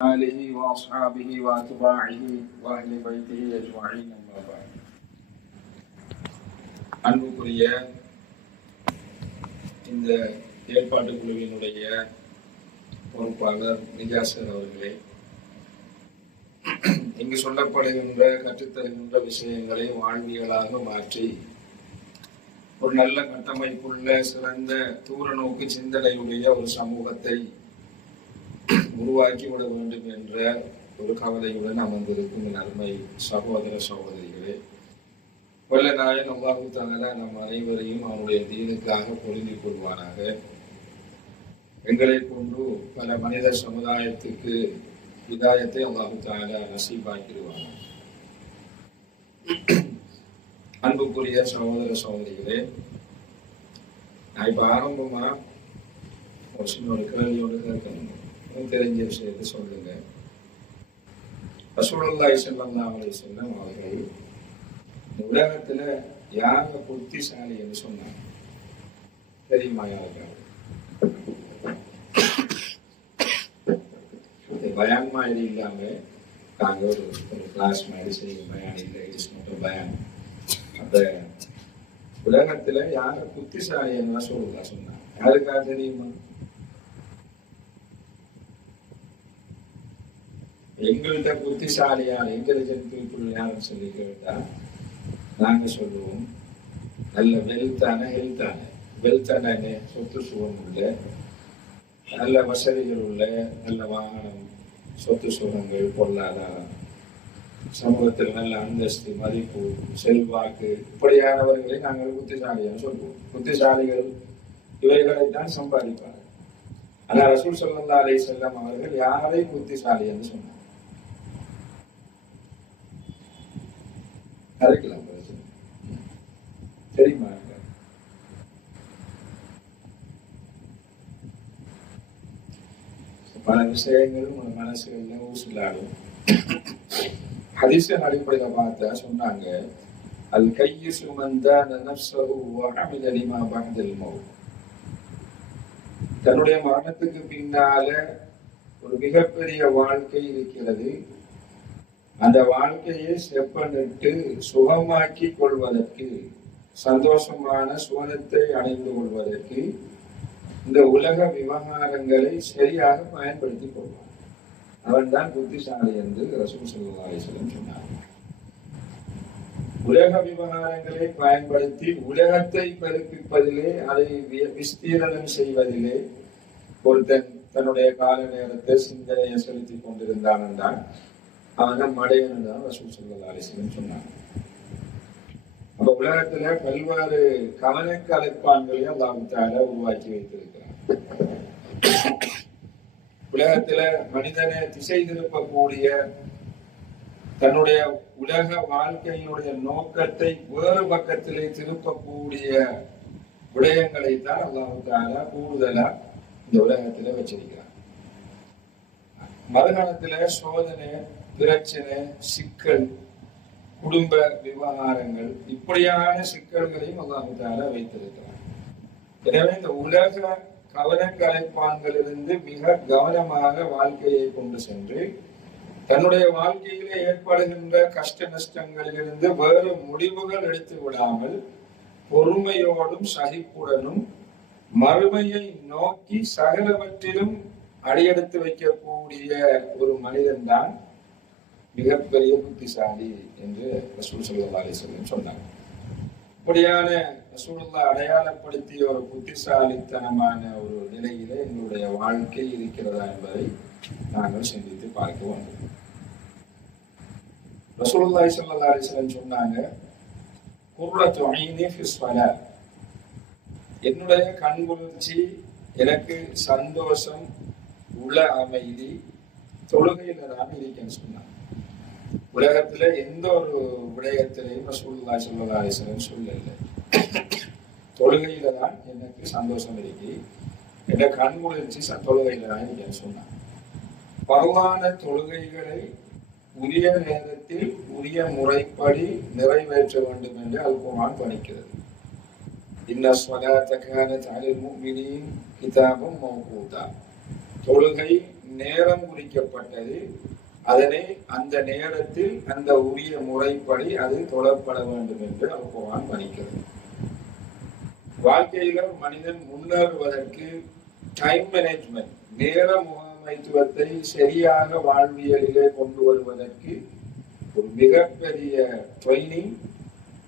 آله وأصحابه وأتباعه وأهل بيته أجمعين أما بعد. அன்புக்குரிய இந்த ஏற்பாட்டு குழுவினுடைய பொறுப்பாளர் நிஜாசர் அவர்களே, இங்கு சொல்லப்படுகின்ற கற்றுத்தருகின்ற விஷயங்களை வாழ்வியலாக மாற்றி ஒரு நல்ல கட்டமைப்புள்ள சிறந்த தூர நோக்கு சிந்தனையுடைய ஒரு சமூகத்தை உருவாக்கிவிட வேண்டும் என்ற ஒரு கவலையுடன் அமர்ந்திருக்கும் என் அருமை சகோதர சகோதரிகளே, வல்ல நாயன் அல்லாஹு தஆலா நம் அனைவரையும் அவனுடைய தீனுக்காக பொருந்திக் கொள்வானாக. எங்களை கொண்டு பல மனித சமுதாயத்துக்கு ஹிதாயத்தை அல்லாஹு தஆலா நசீபாக்கிடுவானாக. அன்புக்குரிய சகோதர சகோதரிகளே, நான் இப்ப ஆரம்பமா ஒரு சின்ன ஒரு கேள்வியோடு கேட்கணும். தெரிஞ்ச விஷயத்தை சொல்லுங்க. ரசூலுல்லாஹி ஸல்லல்லாஹு அலைஹி வஸல்லம் அவர்கள் உலகத்துல யார புத்திசாலி என்று சொன்னாங்க தெரியுமா? யாருக்கு பயான் மாதிரி இல்லாம நாங்க ஒரு கிளாஸ் மாதிரி செய்யும் பயான் இல்லை, இட்ஸ் நாட் எ பயான். அந்த உலகத்துல யார புத்திசாலி என்று ரசூலுல்லாஹ் சொன்னாங்க. யாருக்காக தெரியுமா? எங்கள்கிட்ட புத்திசாலியான இன்டெலிஜென்ட் பீப்புள் யாருன்னு சொல்லி கேட்டா நாங்க சொல்லுவோம் நல்ல வெல்த்தான சொத்து சுகம் உள்ள, நல்ல வசதிகள் உள்ள, நல்ல வாகனம், சொத்து சுகங்கள், பொருளாதாரம், சமூகத்தில் நல்ல அந்தஸ்து, மதிப்பு, செல்வாக்கு, இப்படியானவர்களை நாங்கள் புத்திசாலியான சொல்லுவோம். புத்திசாலிகள் இவைகளைத்தான் சம்பாதிப்பார்கள். ஆனால் ரசூல் ஸல்லல்லாஹு அலைஹி வஸல்லம் அவர்கள் யாரை புத்திசாலி என்று சொன்னார்? அழைக்கலாம் தெரியுமா? பல விஷயங்களும் ஒரு மனசுகள்ல ஊசலாடும். ஹதீஸின் அடிப்படையில பார்த்தா சொன்னாங்க, அல் கையிசு மன் தான நஃப்ஸஹு வ அமில லிமா பஅதல் மௌத். தன்னுடைய மரணத்துக்கு பின்னால ஒரு மிகப்பெரிய வாழ்க்கை இருக்கிறது. அந்த வாழ்க்கையை செப்பனிட்டு சுகமாக்கி கொள்வதற்கு, சந்தோஷமான சுகத்தை அடைந்து கொள்வதற்கு இந்த உலக விவகாரங்களை சரியாக பயன்படுத்திக் கொள்வான். அவன் தான் புத்திசாலி என்று ரசூல் ஸல்லல்லாஹு அலைஹி வஸல்லம் சொன்னார். உலக விவகாரங்களை பயன்படுத்தி உலகத்தை பெருப்பிப்பதிலே, அதை விஸ்தீரணம் செய்வதிலே ஒருத்தன் தன்னுடைய கால நேரத்தை சிந்தனையை செலுத்திக் கொண்டிருந்தான் என்றால் அவன் மடையன்னு தான் ரசூல் ஸல்லல்லாஹு அலைஹி வஸல்லம் சொன்னாங்க. அப்ப உலகத்துல பல்வேறு கவனக்கலைப்பான்களை அல்லாஹ் தஆலா உருவாக்கி வைத்திருக்கிறான். உலகத்துல மனிதனை திசை திருப்பக்கூடிய, தன்னுடைய உலக வாழ்க்கையினுடைய நோக்கத்தை வேறு பக்கத்திலே திருப்பக்கூடிய விடயங்களை தான் அல்லாஹ் தஆலா கூடுதலா இந்த உலகத்துல வச்சிருக்கிறான். மறுகாலத்துல சோதனை, பிரச்சனை, சிக்கல், குடும்ப விவகாரங்கள், இப்படியான சிக்கல்களையும் அல்லாஹ் தஆலா வைத்திருக்கிறார். எனவே இந்த உலக கவனக்கலைப்பான்களிலிருந்து மிக கவனமாக வாழ்க்கையை கொண்டு சென்று தன்னுடைய வாழ்க்கையிலே ஏற்படுகின்ற கஷ்ட நஷ்டங்களிலிருந்து வேறு முடிவுகள் எடுத்து விடாமல் பொறுமையோடும் சகிப்புடனும் மறுமையை நோக்கி சகலவற்றிலும் அடியெடுத்து வைக்கக்கூடிய ஒரு மனிதன் தான் மிகப்பெரிய புத்திசாலி என்று ரசூல் ஸல்லல்லாஹு அலைஹி வஸல்லம் சொன்னாங்க. இப்படியான ரசூலுல்லாஹ் அடையாளப்படுத்திய ஒரு புத்திசாலித்தனமான ஒரு நிலையிலே எங்களுடைய வாழ்க்கை இருக்கிறதா என்பதை நாங்கள் சிந்தித்து பார்க்க வேண்டும். ரசூலுல்லாஹி ஸல்லல்லாஹு அலைஹி வஸல்லம் சொன்னாங்க, குர்ரத்து ஐனி ஃபி ஸலாத். என்னுடைய கண்குளிர்ச்சி, எனக்கு சந்தோஷம், உள அமைதி தொழுகையில தான் இருக்கேன்னு சொன்னாங்க. உலகத்துல எந்த ஒரு விடயத்திலையும் ரசூலுல்லாஹி ஸல்லல்லாஹு அலைஹி வஸல்லம் சொல்லல, தொழுகையில தான் எனக்கு சந்தோஷம் இருக்கு, என்ற கண்குளிர்ச்சி தொழுகையில தான் இருக்கேன்னு சொன்னாங்க. பரவான தொழுகைகளை உரிய நேரத்தில் உரிய முறைப்படி நிறைவேற்ற வேண்டும் என்று அல் குர்ஆன் பணிக்கிறது. இன்ன ஸலாத்த கானத் அலல் முஃமினீன் கிதாபம் மவ்கூதா. தொழுகை நேரம் குறிக்கப்பட்டது. அதனை அந்த நேரத்தில் அந்த உரிய முறைப்படி அது தொடரப்பட வேண்டும் என்று அல்குர்ஆன் பணிக்கிறது. வாழ்க்கையில மனிதன் முன்னேறுவதற்கு டைம் மேனேஜ்மெண்ட், நேர முகாமைத்துவத்தை சரியாக வாழ்வியலிலே கொண்டு வருவதற்கு ஒரு மிகப்பெரிய ட்ரைனிங்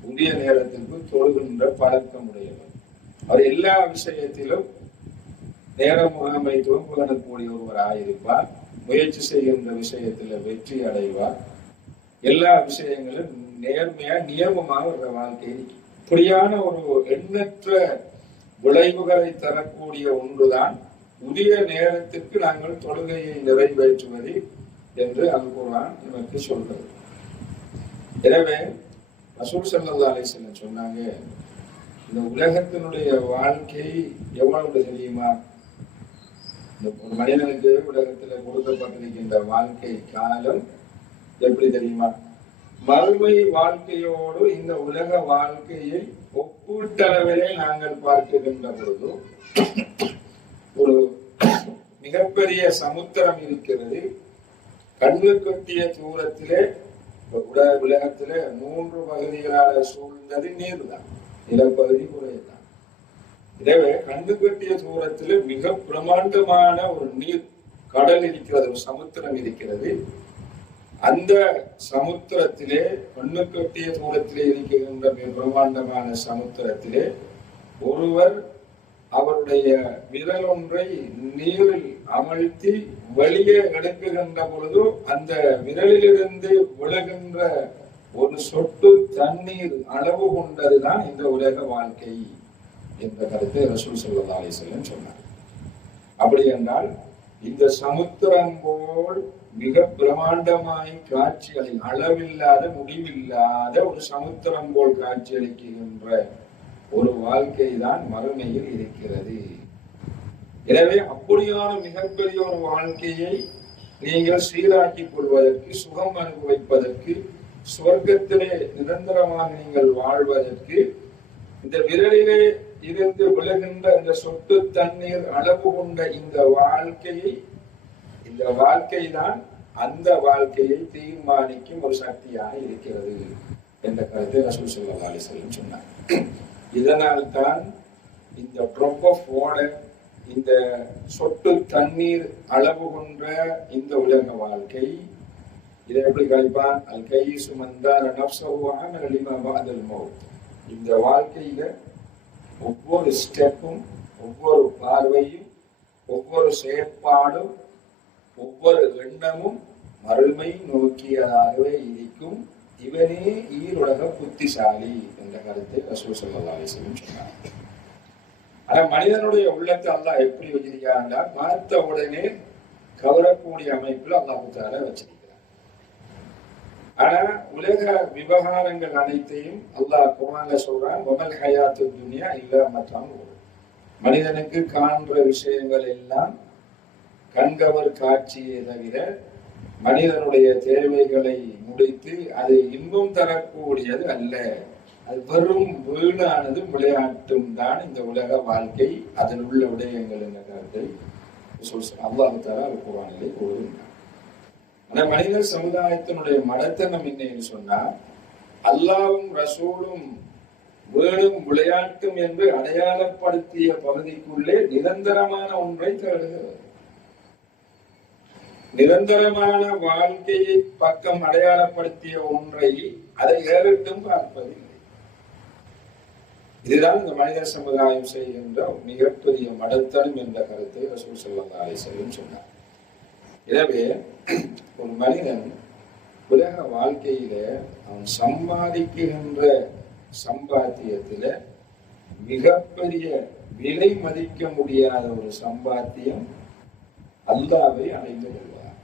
உரிய நேரத்திற்கு தொழுகின்ற பழக்கம் உடையவர். அவர் எல்லா விஷயத்திலும் நேர முகாமைத்துவம் பேணக்கூடிய ஒருவராயிருப்பார். முயற்சி செய்கின்ற விஷயத்துல வெற்றி அடைவார். எல்லா விஷயங்களும் நேர்மையா நியமமாக ஒரு வாழ்க்கை. இப்படியான ஒரு எண்ணற்ற விளைவுகளை தரக்கூடிய ஒன்றுதான் உரிய நேரத்திற்கு நாங்கள் தொழுகையை நிறைவேற்றுவது என்று அல்குர்ஆன் நமக்கு சொல்றது. எனவே ரசூல் ஸல்லல்லாஹு அலைஹி வஸல்லம் சொன்னாங்க, இந்த உலகத்தினுடைய வாழ்க்கை எவ்வளவு தெரியுமா? ஒரு மனிதனுக்கு உலகத்துல கொடுக்கப்பட்டிருக்கின்ற வாழ்க்கை காலம் எப்படி தெரியுமா? மறுமை வாழ்க்கையோடு இந்த உலக வாழ்க்கையை ஒப்பீட்டளவிலே நாங்கள் பார்க்கின்ற பொழுது ஒரு மிகப்பெரிய சமுத்திரம் இருக்கிறது. கண்ணு கட்டிய தூரத்திலே உலகத்திலே 3 பகுதிகளால் சூழ்ந்தது நீர் தான், நிலப்பகுதி குறையதான். எனவே கண்ணு கட்டிய தூரத்திலே மிக பிரமாண்டமான ஒரு நீர் கடல் இருக்கிறது, ஒரு சமுத்திரம் இருக்கிறது. அந்த சமுத்திரத்திலே கண்ணு கட்டிய தூரத்திலே இருக்கின்ற பிரமாண்டமான சமுத்திரத்திலே ஒருவர் அவருடைய விரல் ஒன்றை நீரில் அமழ்த்தி வெளியே எடுக்குகின்ற பொழுது அந்த விரலிலிருந்து விழுகின்ற ஒரு சொட்டு தண்ணீர் அளவு கொண்டதுதான் இந்த உலக வாழ்க்கை என்ற கருத்தை ரசூல் ஸல்லல்லாஹு அலைஹி வஸல்லம் சொன்னார். அப்படி என்றால் இந்த சமுத்திரம் போல் மிக பிரமாண்டமாய் காட்சிகளை, அளவில்லாத முடிவில்லாத ஒரு சமுத்திரம் போல் காட்சியளிக்கின்ற ஒரு வாழ்க்கை தான் மறுமையில் இருக்கிறது. எனவே அப்படியான மிகப்பெரிய ஒரு வாழ்க்கையை நீங்கள் சீராக்கிக் கொள்வதற்கு, சுகம் அனுபவிப்பதற்கு, சுவர்க்கத்திலே நிரந்தரமாக நீங்கள் வாழ்வதற்கு இந்த விரலிலே இருந்து விழுகின்ற இந்த சொட்டு தண்ணீர் அளவு கொண்ட இந்த வாழ்க்கை தான் அந்த வாழ்க்கையை தீர்மானிக்கும் ஒரு சக்தியாக இருக்கிறது என்ற கருத்தை ரசூல் ஸல்லல்லாஹு அலைஹி வஸல்லம் சொன்னார். இதனால் தான் இந்த ட்ராப் ஆஃப் வாட்டர், இந்த சொட்டு தண்ணீர் அளவு கொண்ட இந்த உலக வாழ்க்கை, இதை எப்படி கழிப்பான்? அல் கையிசு மன்தார நஃப்ஸஹு அமல லிமா பஅதல் மௌத். இந்த வாழ்க்கையில ஒவ்வொரு ஸ்டெப்பும், ஒவ்வொரு பார்வையும், ஒவ்வொரு செயற்பாடும், ஒவ்வொரு எண்ணமும் மறுமை நோக்கியதாகவே இருக்கும். இவனே ஈருலக புத்திசாலி என்ற கருத்தை ரசூல் ஸல்லல்லாஹு அலைஹி வஸல்லம் சொன்னார். ஆனா மனிதனுடைய உள்ளத்தை அல்லாஹ் எப்படி வச்சிருக்காங்கன்னா, பார்த்த உடனே கவரக்கூடிய அமைப்புல அல்லாஹ் தஆலா வச்சிருக்கிறார். ஆனா உலக விவகாரங்கள் அனைத்தையும் அல்லாஹ் குர்ஆன்ல சொல்றான், வமல் ஹயாத்துத் துன்யா இல்லா மத்ஆஉ. மனிதனுக்கு காண்ற விஷயங்கள் எல்லாம் கண்கவர் காட்சியை தவிர மனிதனுடைய தேவைகளை முடித்து அதை இன்பம் தரக்கூடியது அல்ல. அது வெறும் வீணானது, விளையாட்டும் தான் இந்த உலக வாழ்க்கை. அதில் உள்ள விடயங்கள் என்ற கருத்தை அல்லாஹ் தஆலா குர்ஆனிலே கூறுகின்றார். ஆனா மனித சமுதாயத்தினுடைய மடத்தனம் என்னன்னு சொன்னா, அல்லாஹ்வும் ரசூலும் வேணும் விளையாட்டும் என்று அடையாளப்படுத்திய பகுதிக்குள்ளே நிரந்தரமான ஒன்றை தேடுகிறது. நிரந்தரமான வாழ்க்கையை பக்கம் அடையாளப்படுத்திய ஒன்றை அதை ஏறிட்டும் பார்ப்பதில்லை. இதுதான் இந்த மனித சமுதாயம் செய்கின்ற மிகப்பெரிய மடத்தனம் என்ற கருத்தை ரசூல் ஸல்லல்லாஹு அலைஹி வஸல்லம் சொன்னார். எனவே ஒரு மனிதன் உலக வாழ்க்கையில அவன் சம்பாதிக்கின்ற சம்பாத்தியத்துல மிகப்பெரிய விலை மதிக்க முடியாத ஒரு சம்பாத்தியம் அல்லாஹ்வை அடைந்து கொள்வார்.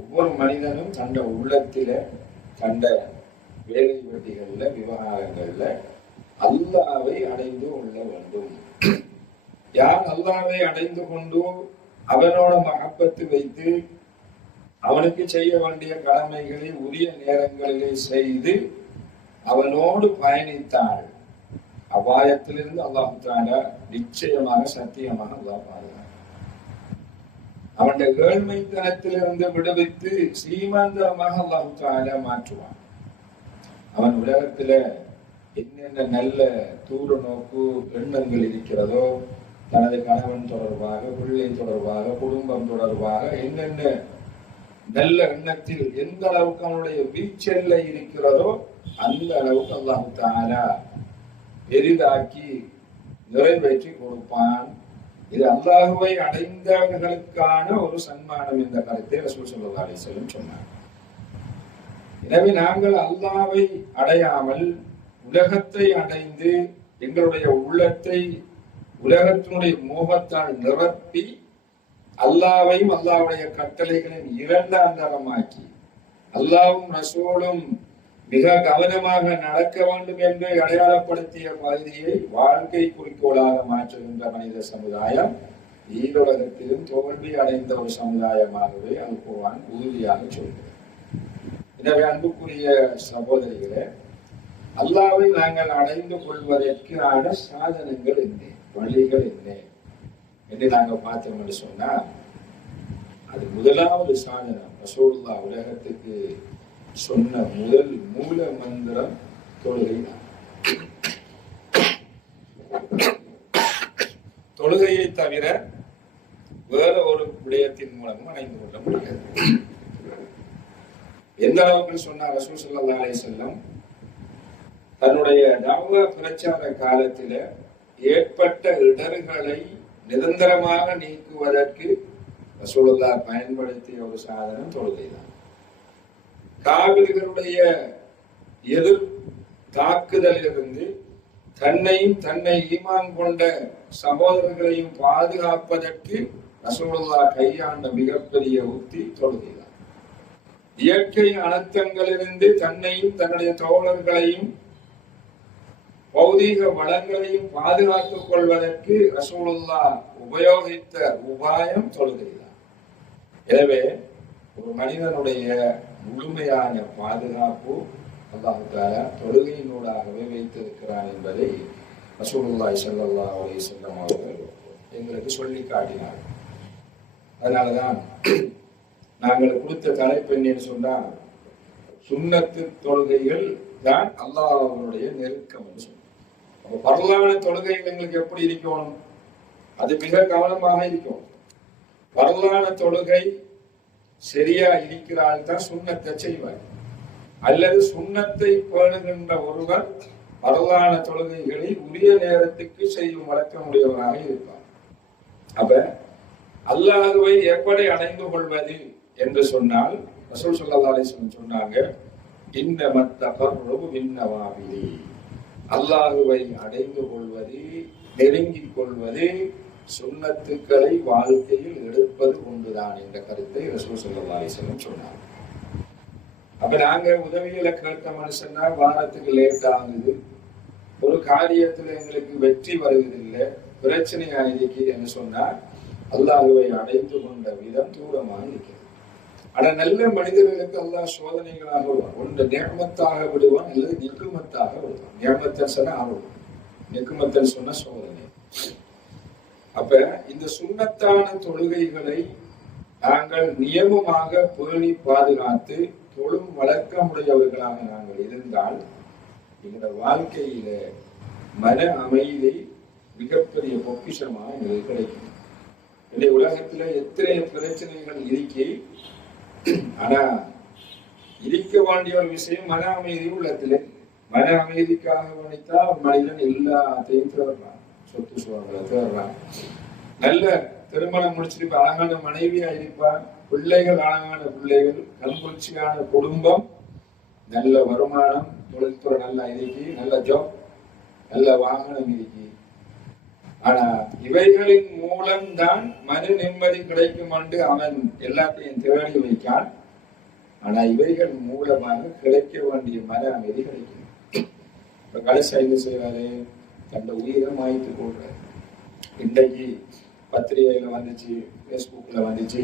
ஒவ்வொரு மனிதனும் தண்ட உள்ளத்தில, தண்ட வேலை வெட்டிகள்ல, விவகாரங்கள்ல அல்லாஹ்வை அடைந்து கொள்ள வேண்டும். யார் அல்லாஹ்வை அடைந்து கொண்டு அவனோட மஹப்பத்து வைத்து அவனுக்கு செய்ய வேண்டிய கடமைகளை உரிய நேரங்களிலே செய்து அவனோடு பயணித்தாள், அபாயத்திலிருந்து அல்லாஹ் தஆலா நிச்சயமாக சத்தியமாக அல்லாஹ் பாதுகாப்பான். அவனுடைய ஏழ்மைத்தனத்திலிருந்து விடுவித்து சீமாந்தரமாக அல்லாஹ் தஆலா மாற்றுவான். அவன் உலகத்துல என்னென்ன நல்ல தூர நோக்கு எண்ணங்கள் இருக்கிறதோ, தனது கணவன் தொடர்பாக, பிள்ளை தொடர்பாக, குடும்பம் தொடர்பாக என்னென்ன நல்ல எண்ணத்தில் எந்த அளவுக்கு அவனுடைய வீச்செல்ல இருக்கிறதோ அந்த அளவுக்கு அல்லாஹ் தஆலா பெரிதாக்கி நிறைவேற்றி கொடுப்பான். இது அல்லாஹுவை அடைந்தவர்களுக்கான ஒரு சன்மானம் என்ற கருத்தை ரசூல் ஸல்லல்லாஹு அலைஹி வஸல்லம் சொன்னார். எனவே நாங்கள் அல்லாஹ்வை அடையாமல் உலகத்தை அடைந்து எங்களுடைய உள்ளத்தை உலகத்தினுடைய மோகத்தால் நிரப்பி அல்லாஹ்வையும் அல்லாஹ்வுடைய கட்டளைகளின் இரண்டாந்தரமாக்கி அல்லாஹ்வும் ரசூலும் மிக கவனமாக நடக்க வேண்டும் என்று அடையாளப்படுத்திய பகுதியை வாழ்க்கை குறிக்கோளாக மாற்றுகின்ற மனித சமுதாயம் ஈருலகத்திலும் தோல்வி அடைந்த ஒரு சமுதாயமாகவே அல் குர்ஆன் உறுதியாக சொல்கிறது. எனவே அன்புக்குரிய சகோதரிகளே, அல்லாஹ்வை நாங்கள் அடைந்து கொள்வதற்கான சாதனங்கள் என்ன, வழிகள் என்ன என்று நாங்கள் பார்த்தோம் என்று சொன்னா, அது முதலாவது சாதனம் ரசூலுல்லாஹ் உலகத்துக்கு சொன்ன முதல் மூல மந்திரம் தொழுகை தான். தொழுகையை தவிர வேற ஒரு விடயத்தின் மூலமும் அடைந்து கொள்ள முடியாது. எந்த அளவுக்கு சொன்னார் ரசூல் ஸல்லல்லாஹு அலைஹி வஸல்லம், தன்னுடைய தஅவா பிரச்சார காலத்தில் ஏற்பட்ட இடர்களை நிரந்தரமாக நீக்குவதற்கு ரசூலுல்லாஹ் பயன்படுத்திய ஒரு சாதனம் தொழுகை தான். காவிர்களுடைய எதிர் தாக்குதலிலிருந்து தன்னையும் தன்னை ஈமான் கொண்ட சகோதரர்களையும் பாதுகாப்பதற்கு ரசூலுல்லாஹ் கையாண்ட மிகப்பெரிய உத்தி தொழுகைதான். இயற்கை அனர்த்தங்களிலிருந்து தன்னையும் தன்னுடைய தோழர்களையும் பௌதீக வளங்களையும் பாதுகாத்துக் கொள்வதற்கு ரசூலுல்லாஹ் உபயோகித்த உபாயம் தொழுகைதான். எனவே ஒரு மனிதனுடைய முழுமையான பாதுகாப்பு அல்லாஹ் தஆலா தொழுகையினூடாகவே வைத்திருக்கிறான் என்பதை ரசூலுல்லாஹி ஸல்லல்லாஹு அலைஹி வஸல்லம் அவர்கள் எங்களுக்கு சொல்லி காட்டினார். அதனாலதான் நாங்கள் கொடுத்த தலைப்பு என்னன்னு சொன்னா, சுன்னத்து தொழுகைகள் தான் அல்லாஹ்வுடைய நெருக்கம் என்று சொன்னோம். அப்ப பரலான தொழுகைகள் எங்களுக்கு எப்படி இருக்கணும்? அது மிக கவனமாக இருக்கும். பரலான தொழுகை சரியா இருக்கிறாள் தான் சுன்னத்தை செய்வார். அல்லது சுன்னத்தை பேணுகின்ற ஒருவர் பரலான தொழுகைகளை உரிய நேரத்துக்கு செய்யும் வழக்கமுடையவராக இருப்பார். அப்ப அல்லாஹ்வை எப்படி அடைந்து கொள்வது என்று சொன்னால் ரசூல் ஸல்லல்லாஹு அலைஹி வஸல்லம் சொன்னாங்க, இன்னமத் தகர்ருபு பின்னவாபிலி, அல்லாஹ்வை அடைந்து கொள்வது, நெருங்கிக் கொள்வது சுன்னத்துக்களை வாழ்க்கையில் எடுப்பது கொண்டுதான் என்ற கருத்தை ரசூல் ஸல்லல்லாஹு அலைஹி வஸல்லம் சொன்னார். அப்ப நாங்க உதவிகளை கேட்ட மனுஷன்னா வாரத்துக்கு லேட் ஆகுது, ஒரு காரியத்துல எங்களுக்கு வெற்றி வருவதில்லை, பிரச்சனையா இருக்கு என்று சொன்னார், அல்லாஹ்வை அடைந்து கொண்ட விதம் தூரமாக இருக்கிறது. ஆனா நல்ல மனிதர்களுக்கு அல்லாஹ் சோதனைகளாக விடுவான். ஒன்று நியமத்தாக விடுவான், அல்லது நிக்குமத்தாக விடுவான். நியமத்தன் சொன்னா ஆர்வம், நிக்குமத்தன் சொன்ன சோதனை. அப்ப இந்த சுன்னத்தான தொழுகைகளை நாங்கள் நியமமாக பேணி பாதுகாத்து தொழும் வழக்கமுடையவர்களாக நாங்கள் இருந்தால் எங்களோட வாழ்க்கையில மன அமைதி மிகப்பெரிய பொக்கிஷமாக எங்களுக்கு கிடைக்கும். இந்த உலகத்துல எத்தனை பிரச்சனைகள் இருக்கி, ஆனா இருக்க வேண்டிய ஒரு விஷயம் மன அமைதி உள்ளத்துல. மன அமைதிக்காக நினைத்தால் மனிதன் எல்லாத்தையும் தேடுறான், சொத்து சுகங்களை தேடுறான். நல்ல திருமணம் முடிச்சிருப்ப அழகான மனைவியா இருப்பான், பிள்ளைகள் அழகான பிள்ளைகள், கண்குளிர்ச்சியான குடும்பம், நல்ல வருமானம், தொழில்துறை நல்லா இருக்கு, நல்ல ஜாப், நல்ல வாகனம் இருக்கு. ஆனா இவைகளின் மூலம்தான் மன நிம்மதி கிடைக்கும் என்று அவன் எல்லாத்தையும் தேடி வைக்கான். ஆனா இவைகள் மூலமாக கிடைக்க வேண்டிய மன அமைதி கிடைக்கும். இப்ப கடைசி என்ன செய்வாரு, தன் உயிரை மாய்த்து கொள்றாரு. இன்றைக்கு பத்திரிகையில வந்துச்சு, பேஸ்புக்ல வந்துச்சு,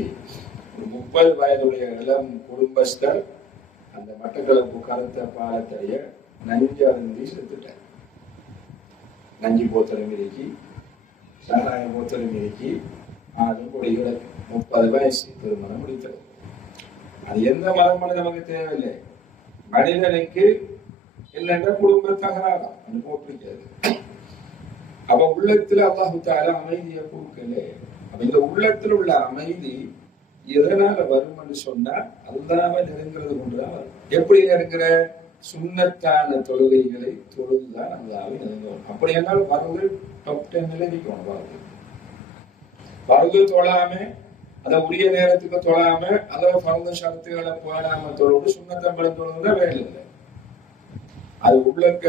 ஒரு 30 வயதுடைய இளம் குடும்பஸ்தர் அந்த மட்டக்களப்பு கருத்த பாலத்தடைய நஞ்சு அருந்தி செத்துட்டார். நஞ்சு போத்தலும் இருக்கி, சாராய போத்தலும் இருக்கி, அது கூட கிடக்கு. 30 வயசு திருமணம் முடித்தது. அது எந்த மதம் நமக்கு தேவையில்லை. மனிதனுக்கு இல்லைன்னா குடும்ப தகராறு அனுபவிக்கிறது. அப்ப உள்ளத்துல அல்லாஹு தஆலா அமைதியை கொடுக்கல. அப்ப இந்த உள்ளத்துல உள்ள அமைதி எதனால வரும்னு சொன்னா அல்லாஹ்வை நெருங்கிறது கொண்டுதான் வரும். எப்படி நெருங்குற? சுன்னத்தான தொழுகைகளை தொழுதுதான் அல்லாஹ்வை நெருங்குவோம். அப்படி என்னால் வரது டாப் 10 இருக்கணும். வரது தொழாம அதை உரிய நேரத்துக்கு தொழாம அதை பரந்த சரத்துகளை போடாம தொழுது சுண்ணத்தம்பளம் தொழுதுன்னா வேலை இல்லை. அது உள்ளக்க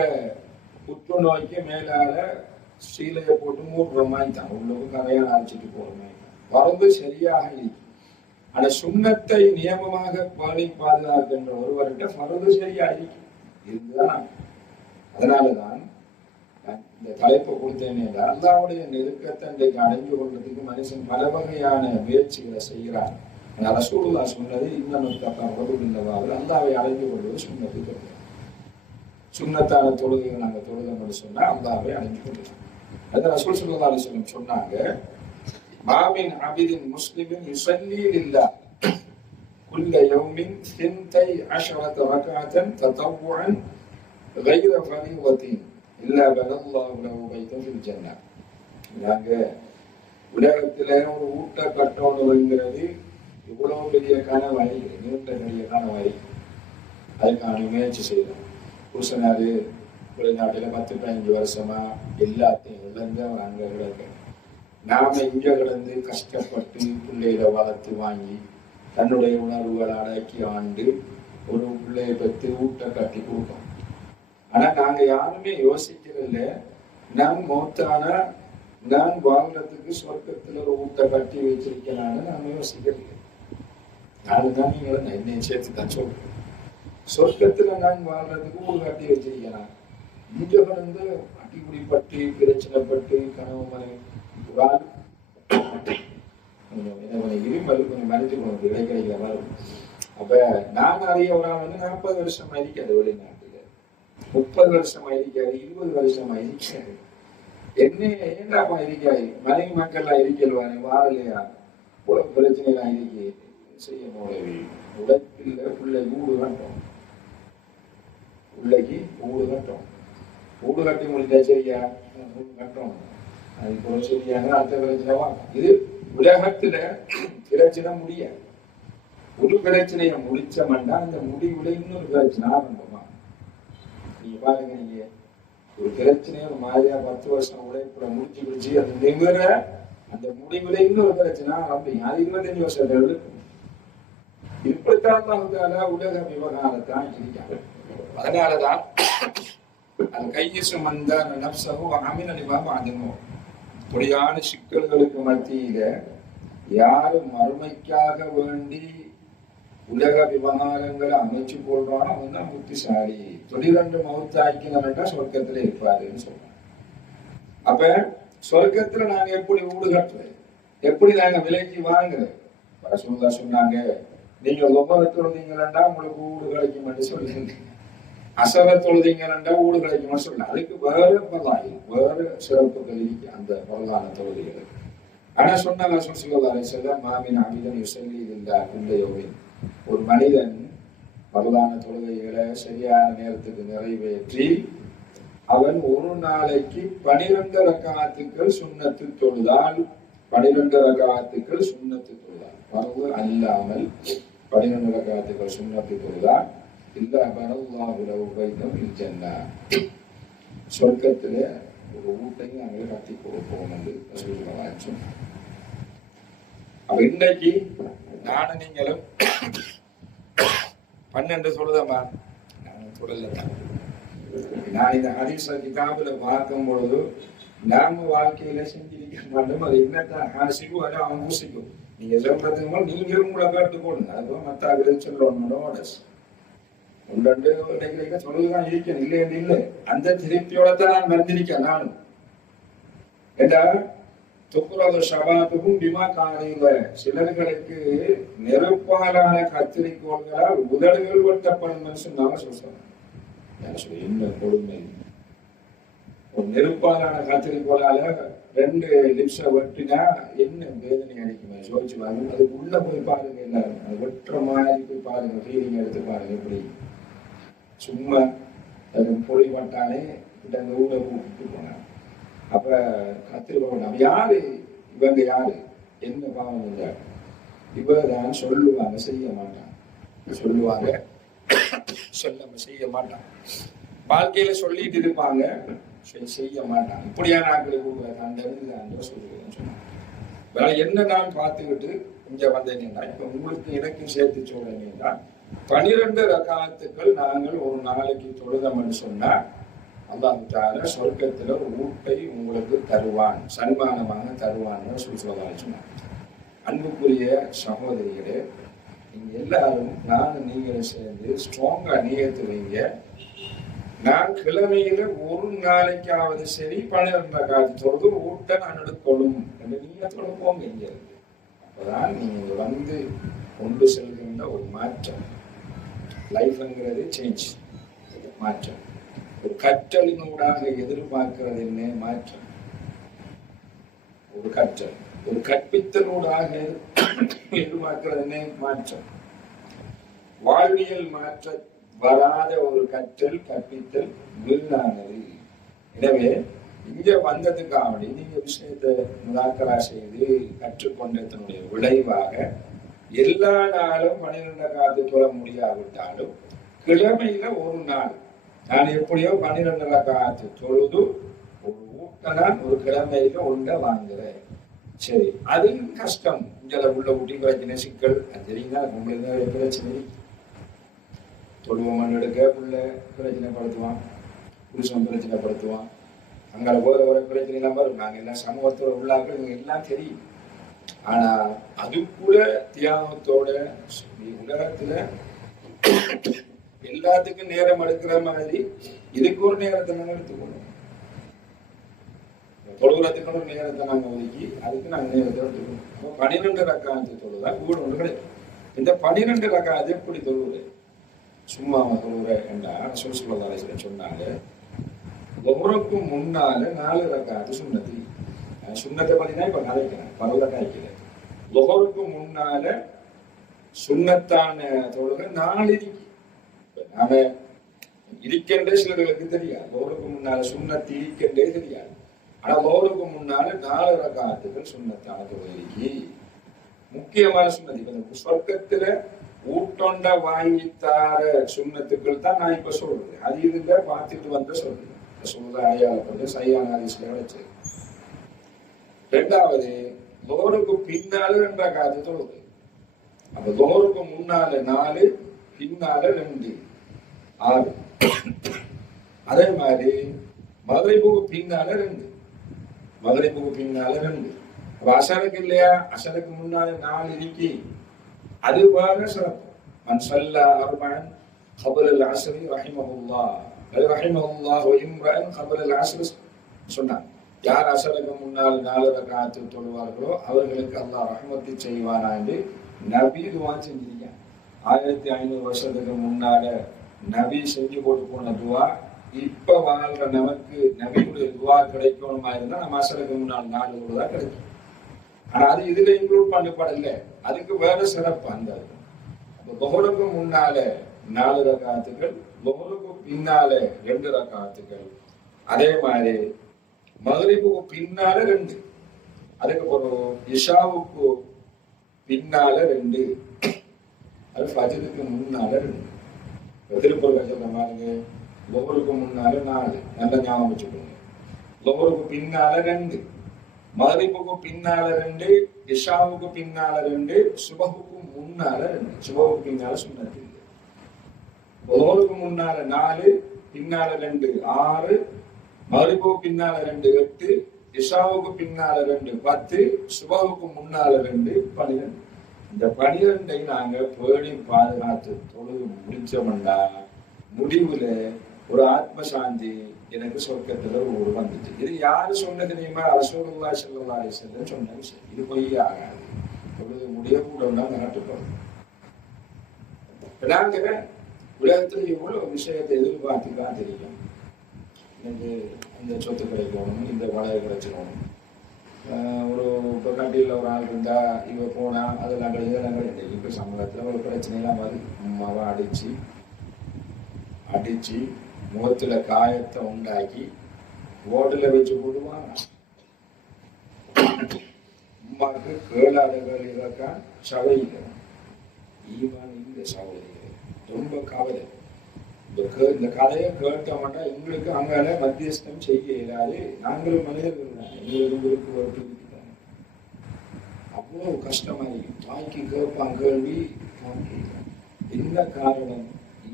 புற்று நோய்க்கு மேலால சீலையை போட்டு மூடுற மாதிரி தான், உள்ளுக்கு கரையால் அழைச்சிட்டு போற மாதிரி தான். வரது சரியாக இருக்கு. ஆனா சுண்ணத்தை நியமமாக பேணி பாதுகாக்கின்ற ஒருவர்கிட்ட பரது சரியா இருக்கு. இதுதான். அதனாலதான் இந்த தலைப்பை கொடுத்தேனே, அல்லாஹ்வுடைய நெருக்கத்தை இன்றைக்கு அடைஞ்சு கொள்றதுக்கு மனுஷன் பல வகையான முயற்சிகளை செய்கிறான். ரசூலுல்லாஹ் சொன்னது இன்னும் அல்லாஹ்வை அடைஞ்சு கொள்வது சுண்ணத்து கிடையாது. சுண்ணத்தான தொழுகைகள் நாங்கள் தொழுதோம்னு சொன்னா அல்லாஹ்வை அடைஞ்சு கொள்ளுவோம். அது ரசூல் ஸல்லல்லாஹு அலைஹி வஸல்லம் சொன்னாங்க, மாமின் அபிதின் முஸ்லிமின் யுஸல்லி லில்லாஹ் குல்ல யௌமின் 12 ரக்அத்தன் ததவ்வுஅன் غير فريضة இல்லா பனல்லாஹு லஹு பைத்தன் ஃபில் ஜன்னah. நாங்க உலகத்துல ஒரு ஊட்ட கட்டணுங்கிறது இவ்வளவு பெரிய கனவாய், நீண்ட பெரிய கனவாய். அதுக்கான முயற்சி செய்யணும். புருஷனாரு வெளிநாட்டில 10-15 வருஷமா எல்லாத்தையும் இழந்து அவர் அங்க கிடக்க, நாம இங்க கிடந்து கஷ்டப்பட்டு பிள்ளைகளை வளர்த்து வாங்கி தன்னுடைய உணர்வுகளை அடக்கி ஆண்டு ஒரு பிள்ளையை பற்றி ஊட்ட கட்டி கொடுப்போம். ஆனா நாங்க யாருமே யோசிக்கிறதில்ல, நான் மௌத்தானா நான் வாழ்றதுக்கு சொர்க்கத்துல ஒரு ஊட்ட கட்டி வச்சிருக்கேனான்னு நாம யோசிக்கிறது. நானுதான் நீங்களும் என்னையும் சேர்த்து தான் சொல்றேன். சொர்க்கத்துல நான் வாழ்றதுக்கு ஊடு கட்டி வச்சிருக்கேனா? இங்க வந்து அடிக்குடிப்பட்டு பிரச்சனைப்பட்டு கனவு மனை இருமல் கொஞ்சம் மறைஞ்சு கொண்டு கிடைக்கிற வரும். அப்ப நான் அறிய ஒரு 40 வருஷம் இருக்காது, வெளிநாட்டுல 30 வருஷம் இருக்காது, 20 வருஷம் இருக்காது. என்ன ஏண்டாப்பா இருக்காது? மனைவி மக்கள்லாம் இருக்கல்வானே வாரலையா? உலக பிரச்சனை எல்லாம் இருக்கு செய்ய போலவே. உலகத்தில் பிள்ளை ஊடு கட்டும், பிள்ளைக்கு ஊடு கட்டும். ஊடு கட்டி முடிஞ்சா சரியா கட்டும், அது போல சரியாக அடுத்த பிரச்சனை வாங்க. இது உலகத்துல பிரச்சனை முடியாது. ஒரு பிரச்சனையை முடிச்சோம்னா அந்த முடிவுல இன்னொரு பிரச்சனை ஆரம்பமா. நீங்க பாருங்க, நீங்க ஒரு பிரச்சனையை ஒரு மாதிரியா 10 வருஷம் உழைப்புல முடிச்சு அது நிமிர அந்த முடிவுல இன்னொரு பிரச்சனை ஆரம்பிங்க. அது 25 வருஷம் இருக்கும். இப்படித்தான் உலக விவகாரத்தான் இருக்காங்க. அதனாலதான் அது கையசு வந்த நப்சகும் அமின் அணிவாக ஆதமோ பொடியான சிக்கல்களுக்கு மத்தியில யாரு மறுமைக்காக வேண்டி உலக விவகாரங்களை அமைச்சு கொள்றானோ அவன் தான் புத்திசாலி. 12 மௌத்தாக்கினா சொர்க்கத்துல இருப்பாருன்னு சொல்றாங்க. அப்ப சொர்க்கத்துல நாங்க எப்படி ஊடு கட்டுறது, எப்படி நாங்க விலைக்கு வாங்குறது? ரசூலுல்லாஹ் சொன்னாங்க, நீங்க லொபர தொழுதீங்கன்னா உங்களுக்கு ஊடு கிடைக்கும்னு சொல்லுங்க, அசர தொழுதீங்கன்னா ஊடு கிடைக்கும்னு சொல்லலாம். அதுக்கு வேற பலாய் வேற சிறப்புகள் இருக்கு அந்த பரவான தொழுகைகளுக்கு. ஆனா சொன்னாங்க ரசூல் ஸல்லல்லாஹு அலைஹி வஸல்லம், மாமின் அபிதன் யுஸல்லி லில்லாஹ் குல்ல யௌமின், ஒரு மனிதன் பரவான தொழுகைகளை சரியான நேரத்துக்கு நிறைவேற்றி அவன் ஒரு நாளைக்கு 12 ரக்அத்துக்கள் சுன்னத்து தொழுதால், 12 ரக்அத்துக்கள் சுன்னத்து தொழுதால், பரவு அல்லாமல் 12 ரக்அத்துக்கள் சுன்னத்து தொழுதால் இல்லா பனல்லாஹு லஹு பைத்தன் ஃபில் ஜன்னah, சொர்க்கத்துல ஒரு ஊட்டையும் நாங்கள் கட்டி கொடுப்போம் என்று ரசூலுல்லாஹ் சொன்னார். அப்ப இன்னைக்கு நானும் நீங்களும் 12 சொல்லுதமா? நான் சொல்லலதான். நான் இந்த ஹதீஸ் கிதாபுல பார்க்கும் பொழுது நாம வாழ்க்கையில செஞ்சிருக்க மாட்டோம். அது என்னத்தான் ஹாசிபு அது அவன் ஊசிக்கும். நீங்க சொல்றதுக்கு நீங்களும் உங்களை கேட்டு போடுங்க. அதுவும் மத்தாக்களுக்கு சொல்லணும். ஒன்று சொல்லுதான் இருக்கேன், இல்லை என்று இல்லை. அந்த திருப்தியோட தான் நான் வந்திருக்கேன். நானும் ஏண்டா துப்புரவு ஷபாத்துக்கும் பிமா காணில சிலர்களுக்கு நெருப்பாலான கத்திரிக்கோள்களால் உதடுகள் வெட்டப்படும் சொன்னாங்க. சொல்றாங்க என்ன கொடுமை, ஒரு நெருப்பாலான கத்திரிக்கோளால 2 லிப்ஸை வெட்டினா என்ன வேதனை அடிக்குமே யோசிச்சு பாருங்க. அது உள்ள போய் பாருங்க, எல்லாரும் அது வெட்டுற மாதிரி போய் பாருங்க, ஃபீலிங் எடுத்து பாருங்க. எப்படி சும்மா அது பொழி பட்டானே கிட்ட அந்த ஊரை கூப்பிட்டு போனாங்க. அப்ப கத்திருப்பாங்க, யாரு இவங்க, யாரு என்ன பாவம் இல்லை, இவதான் சொல்லுவாங்க, செய்ய மாட்டாங்க, சொல்லுவாங்க சொல்லாம செய்ய மாட்டாங்க, வாழ்க்கையில சொல்லிட்டு இருப்பாங்க, செய்ய மாட்டாங்க. இப்படியான ஆட்களை கூடுவாங்க சொல்லுவேன்னு சொன்னாங்க. வேற என்ன நான் பார்த்துக்கிட்டு இங்க வந்தேன்னா, இப்ப உங்களுக்கு எனக்கும் சேர்த்து சொல்றேன்னா, 12 ரகாத்துக்கள் நாங்கள் ஒரு நாளைக்கு தொழுதம்னு சொன்னா அல்லாஹ் தஆலா சொர்க்கத்துல ஊட்டை உங்களுக்கு தருவான், சன்மானமாக தருவான்னு சொன்னாங்க. அன்புக்குரிய சகோதரிகளே, நீங்க எல்லாரும் நானும் நீங்களும் சேர்ந்து ஸ்ட்ராங்கா நியத்து வைங்க. நான் கிழமையில ஒரு நாளைக்காவது சரி 12 ரகாத் தொழுது ஊட்ட நான் எடுக்கணும் என்று நீயத்தோட போங்க. இங்க இருக்கு அப்பதான் நீங்க வந்து கொண்டு செல்கின்ற ஒரு மாற்றம். லைஃப்ங்கிறது சேஞ்ச், மாற்றம். ஒரு கற்றலினூடாக எதிர்பார்க்கிறது என்ன? மாற்றம். ஒரு கற்றல், ஒரு கற்பித்தலூடாக எதிர்பார்க்கிறது என்ன? மாற்றம். வாழ்வியல் மாற்ற வராத ஒரு கற்றல் கற்பித்தல் வீணானது. எனவே இங்க வந்ததுக்காக நீங்க விஷயத்தை முதாக்கரா செய்து கற்றுக்கொண்டதனுடைய விளைவாக எல்லா நாளும் 12 ரகாத்து தொழ முடியாவிட்டாலும் கிழமையில ஒரு நாள் நான் எப்படியோ 12 ரகாத்து தொழுது ஒரு ஊட்ட நான் ஒரு கிழமையில ஒன்றை வாங்குறேன். சரி, அது கஷ்டம். இங்கே உள்ள ஊட்டி பிரச்சனை சிக்கல் அது தெரியுங்களா? உங்களுக்கு பிரச்சனை தொழுவம் எடுக்க உள்ள பிரச்சனைப்படுத்துவான், புருஷன் பிரச்சனைப்படுத்துவான், அங்கே போகிற ஒரு பிரச்சனை இல்லாமல் இருக்கும். நாங்கள் எல்லாம் சமூகத்தோட உள்ளாக்கள் இவங்க எல்லாம் தெரியும். ஆனா அதுக்குள்ள தியாகத்தோட உலகத்துல எல்லாத்துக்கும் நேரம் எடுக்கிற மாதிரி இதுக்கு ஒரு நேரத்தை நாங்கள் எடுத்துக்கணும். தொழுகிறதுக்கு ஒரு நேரத்தை நாங்கள் ஒதுக்கி அதுக்கு நாங்கள் நேரத்தை எடுத்துக்கணும். அப்போ 12 ரகாத்து தொழுதா வீடு ஒன்று கிடைக்கும். இந்த 12 ரகாத்து எப்படி தொழுவுது? சும்மா தொழுகிற என்றால் சொல்ல சொன்னாங்க, ஒவ்வொருக்கு முன்னால 4 ரகாத்து சுண்ணத்து. சுண்ணத்தை பார்த்தீங்கன்னா இப்ப கதைக்கிறேன், பரவல காய்க்கிறேன். லொஹருக்கு முன்னால சுண்ணத்தான தொழுகை 4 இருக்கு. நாம இருக்கின்றே சிலர்களுக்கு தெரியாது, லொஹருக்கு முன்னால சுண்ணத்து இருக்கின்றே தெரியாது. ஆனா லொஹருக்கு முன்னால 4 ரகாத்துகள் சுண்ணத்தான தொழுகை இருக்கு. முக்கியமான சுண்ணத்து சொர்க்கத்துல ஊட்டொண்ட வாங்கித்தார சுண்ணத்துக்கள் தான் நான் இப்ப சொல்றேன். அது இதுல பார்த்துட்டு வந்த சொல்றேன், சொல்ற அடையாளப்பட்டு சரியான ஹதீஸ்ல வச்சு. 2வது லோருக்கு பின்னால 2 ரகாத்து தொழுது. அப்ப லோருக்கு முன்னால 4, பின்னால 2, 6. அதே மாதிரி மகரிபுக்கு பின்னால 2, மகரிபுக்கு பின்னால 2. அப்ப அசருக்கு இல்லையா? அசருக்கு முன்னால 4 இருக்கு. அது பாருங்க சிறப்பு. மன் ஸல்லா அர்பஅன் قبل العصر رحمه الله رحمه الله وامرأ قبل العصر சொன்னாங்க. யார் அசருக்கு முன்னால் 4 ரகாத்து தொழுவார்களோ அவர்களுக்கு அல்லாஹ் ரஹ்மத்தை செய்வானா என்று நபி துவா செஞ்சிருக்காங்க. 1500 வருஷத்துக்கு முன்னால நபி செஞ்சு போட்டு போன துவா இப்ப வாழ்ற நமக்கு நபியுடைய துவா கிடைக்கணுமா இருந்தா நம்ம அசருக்கு முன்னால் 4 தொழுதா கிடைக்கும். ஆனா அது இதுல இன்க்ளூட் பண்ணப்படல, அதுக்கு வேற சிறப்பு. அந்த தொஹருக்கு முன்னால 4 ரகாத்துகள், தொஹருக்கு பின்னால 2 ரகாத்துகள். அதே மாதிரி மகரிபுக்கு பின்னால 2, அதுக்கப்புறம் இஷாவுக்கு பின்னால 2, அது ஃபஜ்ருக்கு முன்னால 2. திருப்பூர் சொல்ற பாருங்க, லொஹருக்கு முன்னால 4, நல்ல ஞாபகம் வச்சுக்கோங்க. லொஹருக்கு பின்னால 2, மகரிபுக்கு பின்னால 2, இஷாவுக்கு பின்னால 2, சுபஹுக்கு முன்னால 2. சுபஹுக்கு பின்னால சுன்னத்து. லொஹருக்கு முன்னால 4, பின்னால 2, 6, மகரிபுக்கு பின்னால 2, 8, இஷாவுக்கு பின்னால 2, 10, சுபஹுக்கு முன்னால 2, 12. இந்த 12ஐ நாங்க பேணி பாதுகாத்து தொழுது முடிச்சோம்னா முடிவுல ஒரு ஆத்ம சாந்தி எனக்கு சொர்க்கத்துல ஒரு வந்துச்சு. இது யாரு சொன்னது தெரியுமா? ரசூலுல்லாஹி ஸல்லல்லாஹு அலைஹி வஸல்லம் சொன்ன விஷயம். இது பொய் ஆகாது. தொழுது முடியக்கூடனா நாட்டுப்போம். நாங்க உலகத்துல எவ்வளவு விஷயத்தை எதிர்பார்த்துதான் தெரியும். எனக்கு இந்த சொத்து கிடைக்கணும், இந்த வளை கிடைச்சிடணும், ஒரு இப்போ கண்டியில் ஒரு ஆள் இருந்தா இவ போனா அதெல்லாம் கிடையாது கிடையாது. இப்போ சம்பளத்தில் ஒரு பிரச்சனைலாம் வருது. அம்மாவை அடிச்சு முகத்துல காயத்தை உண்டாக்கி ஓடுல வச்சு போடுவாங்க. அம்மாவுக்கு கேளாத கேள்விக்கா சவையில் ஈவான் இந்த சகோதரி ரொம்ப கவலை. இந்த கதையை கேட்ட மாட்டா எங்களுக்கு அங்கால மத்தியஸ்தம் செய்ய இயலாது. நாங்களும் மனிதர்கள் தான், எங்களுக்கு ஒரு இருக்கிறாங்க. அவ்வளவு கஷ்டமா இருக்கு. தாய்க்கு கேட்பான் கேள்வி என்ன காரணம்?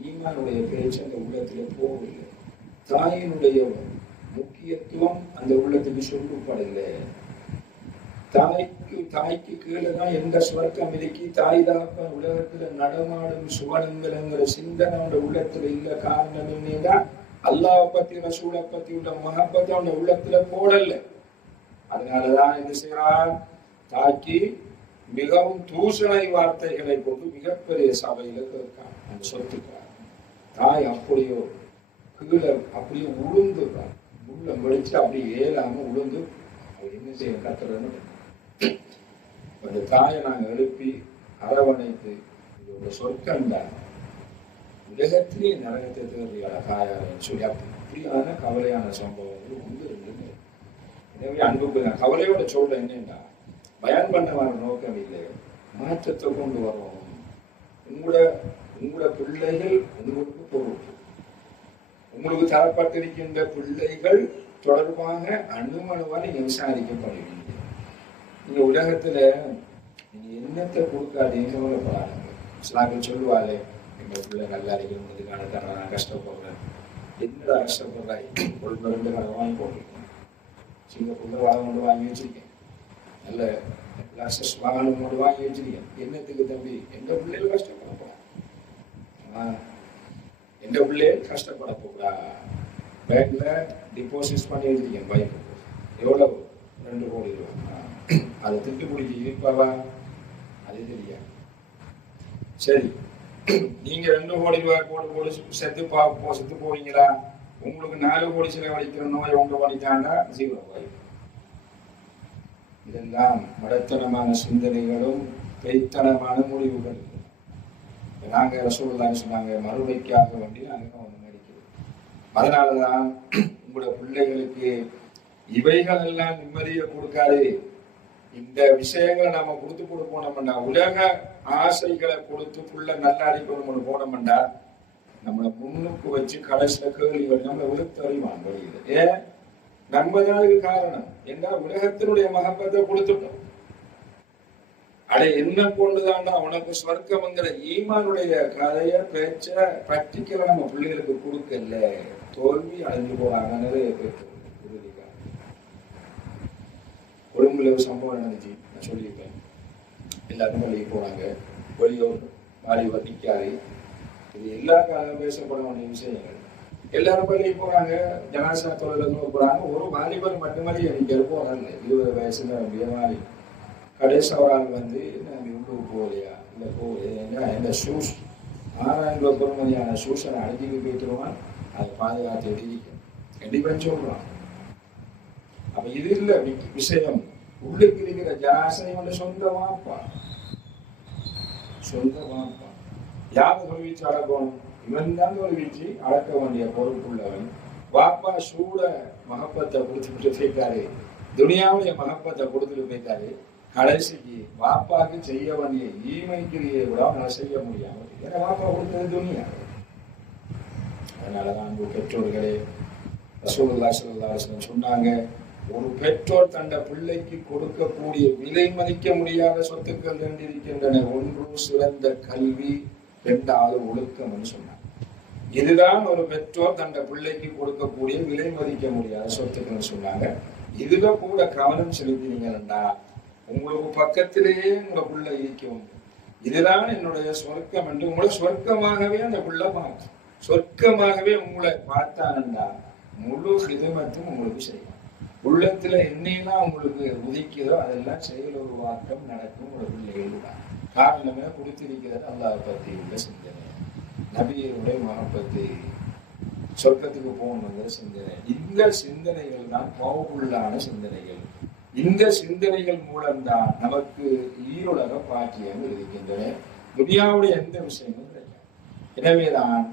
ஈமானுடைய பேச்சு அந்த உள்ளத்துல போகவில்லை. தாயினுடைய முக்கியத்துவம் அந்த உள்ளத்துக்கு சொல்லப்படலை. தாய்க்கு கீழே தான் எந்த சுவர்க்கம் இருக்கி தாய் தாப்பன் உலகத்துல நடமாடும் சுவனங்கிற சிந்தனை அவனோட உள்ளத்துல இல்ல. காரணம் என்னன்னா அல்லாஹ் பத்தி ரசூலை பத்தி உள்ள மஹப்பத்தை அவனோட உள்ளத்துல போடல. அதனாலதான் என்ன செய்யறான்? தாய்க்கு மிகவும் தூஷணை வார்த்தைகளை கொண்டு மிகப்பெரிய சபையில கேட்கான். அந்த சொத்துக்கார் தாய் அப்படியோ கீழே அப்படியே உளுந்துறான். உள்ள முடிச்சு அப்படியே ஏறாம உளுந்து அவர் என்ன செய்ய கத்துறன்னு அந்த தாயை நாங்கள் எழுப்பி அரவணைத்து இதோட சொற்கண்டான் உலகத்திலே நரகத்தை தேர்றியாள தாயாரன்னு சொல்லி அப்படியான கவலையான சம்பவங்கள் ஒன்று ரெண்டு. எனவே அன்புக்கு நான் கவலையோட சொல்றேன் என்னன்னா, பயன் பண்ண வர நோக்கம் இல்லை, மாற்றத்தை கொண்டு வரணும். உங்களோட பிள்ளைகள் உங்களுக்கு பொறுப்பு. உங்களுக்கு தரப்பட்டிருக்கின்ற பிள்ளைகள் தொடர்பாக அணுமணுவா நீங்க விசாரிக்கப்படுவீங்க. நீங்க உலகத்துல நீங்க என்னத்தை கொடுக்காதீங்க கவலைப்படாங்க. சிலாக்கள் சொல்லுவாரு, எங்க பிள்ளை நல்லா இருக்கிறதுக்கான தர நான் கஷ்டப்படுறேன். என்னடா கஷ்டப்படுறாய்? ஒரு 2 கடை வாங்கி போட்டிருக்கேன். சிங்கப்பூர்ல வாகனம் வாங்கி வச்சிருக்கேன். நல்ல லாக்ஸஸ் வாகனம் கொண்டு வாங்கி வச்சிருக்கேன். என்னத்துக்கு தம்பி? எந்த பிள்ளைகள் கஷ்டப்பட போறா? எந்த பிள்ளைகள் கஷ்டப்பட போறா? பேங்க்ல டிபாசிட் பண்ணி வச்சிருக்கேன். பைக்கு எவ்வளவு? 2 கோடி ரூபாய். அதை திட்டு பிடிச்சி இருப்பாவா? அது தெரியா. சரி, நீங்க 2 கோடி ரூபாய் போட்டு செத்து போவீங்களா? உங்களுக்கு 4 கோடி செலவழிக்கிற நோய் உங்க பண்ணிட்டாண்டா ஜீவனவாய். இதெல்லாம் மடத்தனமான சிந்தனைகளும் பெய்த்தனமான முடிவுகள். நாங்க ரசூலுல்லாஹி சொன்னாங்க, மறுமைக்காக வேண்டி நாங்க நடிக்கிறோம். அதனாலதான் உங்களோட பிள்ளைகளுக்கு இவைகள் எல்லாம் நிம்மதியை கொடுக்காது. இந்த விஷயங்களை நாம கொடுத்து போனோம்னா, உலக ஆசைகளை கொடுத்து புள்ள நல்லா அடிக்கணும்னு போனோம்னா, நம்மளை முன்னுக்கு வச்சு கடைசியில கேள்விகள் நம்மளை விழுத்து அறிவான் வழியில். ஏன்? நம்ம தான் இதுக்கு காரணம். ஏன்னா உலகத்தினுடைய மகப்பத்தை கொடுத்துட்டோம். அடே என்ன கொண்டுதான்டா உனக்கு சொர்க்கம்ங்கிற ஈமானுடைய கதைய பேச்ச பிராக்டிக்கலா நம்ம பிள்ளைகளுக்கு கொடுக்கல. தோல்வி அடைஞ்சு போறாங்க நிறைய பேர். கொழும்புல ஒரு சம்பவம் நடந்துச்சு, நான் சொல்லியிருக்கேன். எல்லாரும் வெளியே போனாங்க. வெளியோர் வாலிபர் நிற்காரு. இது எல்லா காலம் பேசப்பட வேண்டிய விஷயங்கள். எல்லாரும் வெளியே போறாங்க, ஜனாசா தொழிலுக்கு போறாங்க. ஒரு வாலிபர் மட்டுமல்ல நிற்கிற போறாங்க. 20 வயசுல அப்படியே வாலி. கடைசி ஒரு ஆள் வந்து, நான் உள்ளூர் போகலையா? இல்லை போகலையா? என்ன ஷூஸ் 6000 ரூபாய் பெருமதியான ஷூஸை அடிக்கடி போயிட்டுருவான். அதை பாதுகாத்து எடுக்கும் கண்டிப்பா சொல்றான். அப்ப இது இல்ல விஷயம். உள்ளுக்கு இருக்கிற ஜனாசையோட சொந்த வாப்பா யாரு தொழிற்சி அடக்கணும்? இவன் தான் தொழிற்சி அடக்க வேண்டிய பொறுப்புள்ளவன். வாப்பா சூட மகப்பத்தை கொடுத்துட்டு போயிட்டாரு, துனியாவுடைய மகப்பத்தை கொடுத்துட்டு போயிட்டாரு. கடைசிக்கு வாப்பாக்கு செய்ய வேண்டிய ஈமைக்கிரியை கூட அவனால் செய்ய முடியாமல். ஏன்னா வாப்பா கொடுத்தது துனியா. அதனாலதான் அன்பு பெற்றோர்களே, ரசூலுல்லாஹி ஸல்லல்லாஹு அலைஹி வஸல்லம் சொன்னாங்க, ஒரு பெற்றோர் தந்த பிள்ளைக்கு கொடுக்கக்கூடிய விலை மதிக்க முடியாத சொத்துக்கள் இருக்கின்றன. 1 சிறந்த கல்வி, 2வது ஒழுக்கம் சொன்னாங்க. இதுதான் ஒரு பெற்றோர் தந்த பிள்ளைக்கு கொடுக்கக்கூடிய விலை மதிக்க முடியாத சொத்துக்கள் சொன்னாங்க. இதுல கூட கவனம் செலுத்தினீங்கன்னா உங்களுக்கு பக்கத்திலேயே உங்க பிள்ளை இருக்கும். இதுதான் என்னுடைய சொர்க்கம் என்று உங்களை சொர்க்கமாகவே அந்த பிள்ளை பார்க்கும். சொர்க்கமாகவே உங்களை பார்த்தானுண்டா முழு ஹிதமத்தும் உங்களுக்கு செய்யும். உள்ளத்துல என்னெல்லாம் உங்களுக்கு உதிக்குதோ அதெல்லாம் செயல் உருவாக்கம் நடக்கும். ஒரு பிள்ளைகள் தான் காரணமே கொடுத்திருக்கிறது அல்லாஹ் பத்தி உள்ள சிந்தனை, நபியுடைய மகப்பத்தி, சொர்க்கத்துக்கு போகணுங்கிற சிந்தனை. இந்த சிந்தனைகள் தான் பவர்ஃபுல்லான சிந்தனைகள். இந்த சிந்தனைகள் மூலம்தான் நமக்கு ஈருலக பாக்கியங்கள் இருக்கின்றன. துனியாவுடைய எந்த விஷயமும் கிடையாது. எனவேதான்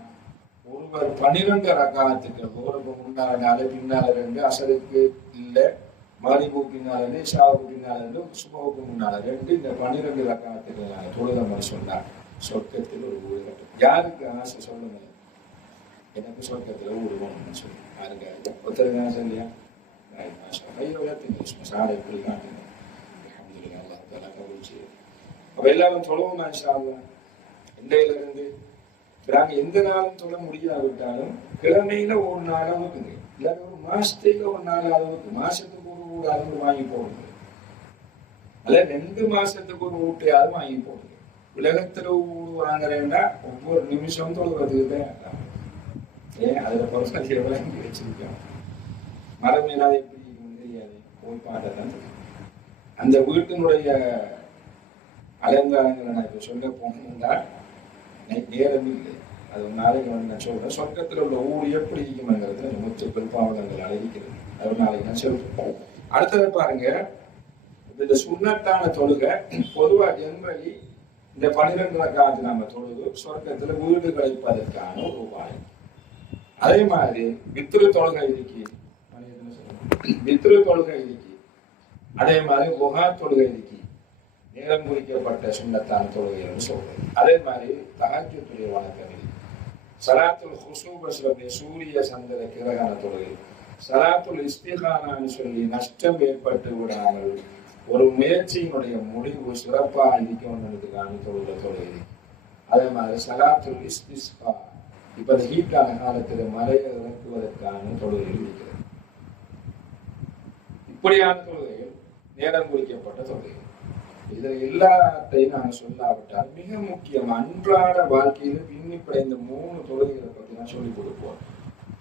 ஒருவர் 12 ரக்காத்துக்கள் ஒருவருக்கு முன்னால பின்னால 2 அசருக்கு இல்லை, மகரிபு பின்னால 2, இஷாவுக்கு பின்னால 2, சுபஹுக்கு முன்னால 2, இந்த 12 ரக்காத்துக்கள் தொழுதம் சொன்னார். சொர்க்கத்தில் ஒரு ஊர் கட்டும். யாருக்கு ஆசை சொல்லுங்க? எனக்கு சொர்க்கத்தில் ஊர் வேணும்னு சொல்லி யாருக்கு ஒருத்தருக்கு ஆசை இல்லையா? சாலை எப்படி காட்டுங்க. அப்ப எல்லாரும் தொழவும் இன்றையில இருந்து நாங்க எந்த நாளும் தொழ முடியாவிட்டாலும் கிழமையில ஒரு நாள் அளவுக்குங்க, இல்லாத ஒரு மாசத்துக்கு ஒரு நாள் அளவுக்கு, மாசத்துக்கு ஒரு அளவு வாங்கி போடுங்க, அல்ல 2 மாசத்துக்கு ஒரு ஊட்டையாவது வாங்கி போடுங்க. உலகத்துல ஊடு வாங்குறேன்னா ஒவ்வொரு நிமிஷம் தொழுகிறதுக்கு தான். அதுல பொருள் எவ்வளவு வச்சிருக்கோம். மரம் மேலாத எப்படி தெரியாது, போய் பார்த்ததான் அந்த வீட்டினுடைய அலங்காரங்களை நான் இப்ப சொல்ல போனா நேரம் இல்லை. அது ஒரு நாளைக்கு நான் சொல்றேன். சொர்க்கத்தில் உள்ள ஊர் எப்படி இருக்குங்கிறது முற்று பெரும்பாவங்கள் அழகிக்கிறது. அது ஒரு நாளைக்கு நான் சொல்றேன். அடுத்தது பாருங்க, இந்த சுண்ணத்தான தொழுகை பொதுவா ஜென்மலி இந்த 12 ரக்காத்து நம்ம தொழுது சொர்க்கத்துல வீடு கழிப்பதற்கான ஒரு உபாயம். அதே மாதிரி வித்ரு தொழுகை இருக்கு, வித்ரு தொழுகை இருக்கு, அதே மாதிரி புகா தொழுகை இருக்கு, நேரம் குறிக்கப்பட்ட சுண்ணத்தான தொழுகைன்னு சொல்றது. அதே மாதிரி தஹஜ்ஜுடைய வணக்கம் இருக்கு, சலாத்துல் ஹுசூப் சூரிய சந்திர கிரகண தொழுகை, சலாத்துல் இஸ்திகானான்னு சொல்லி நஷ்டம் ஏற்பட்டு விடாமல் ஒரு முயற்சியினுடைய முடிவு சிறப்பாக இருக்கணும்ன்றதுக்கான தொழுகை. அதே மாதிரி சலாத்துல் இஸ்திஸ்கா, இப்ப ஹீட்டான காலத்துல மழையை இறக்குவதற்கான தொழுகை இருக்கிறது. இப்படியான தொழுகைகள் நேரம் குறிக்கப்பட்ட தொழுகைகள். இதுல எல்லாத்தையும் நாங்க சொல்லாவிட்டால் மிக முக்கியம் அன்றாட வாழ்க்கையில பின்னிப்பட இந்த 3 தொழுகைகளை பத்தி நான் சொல்லிக் கொடுப்போம்.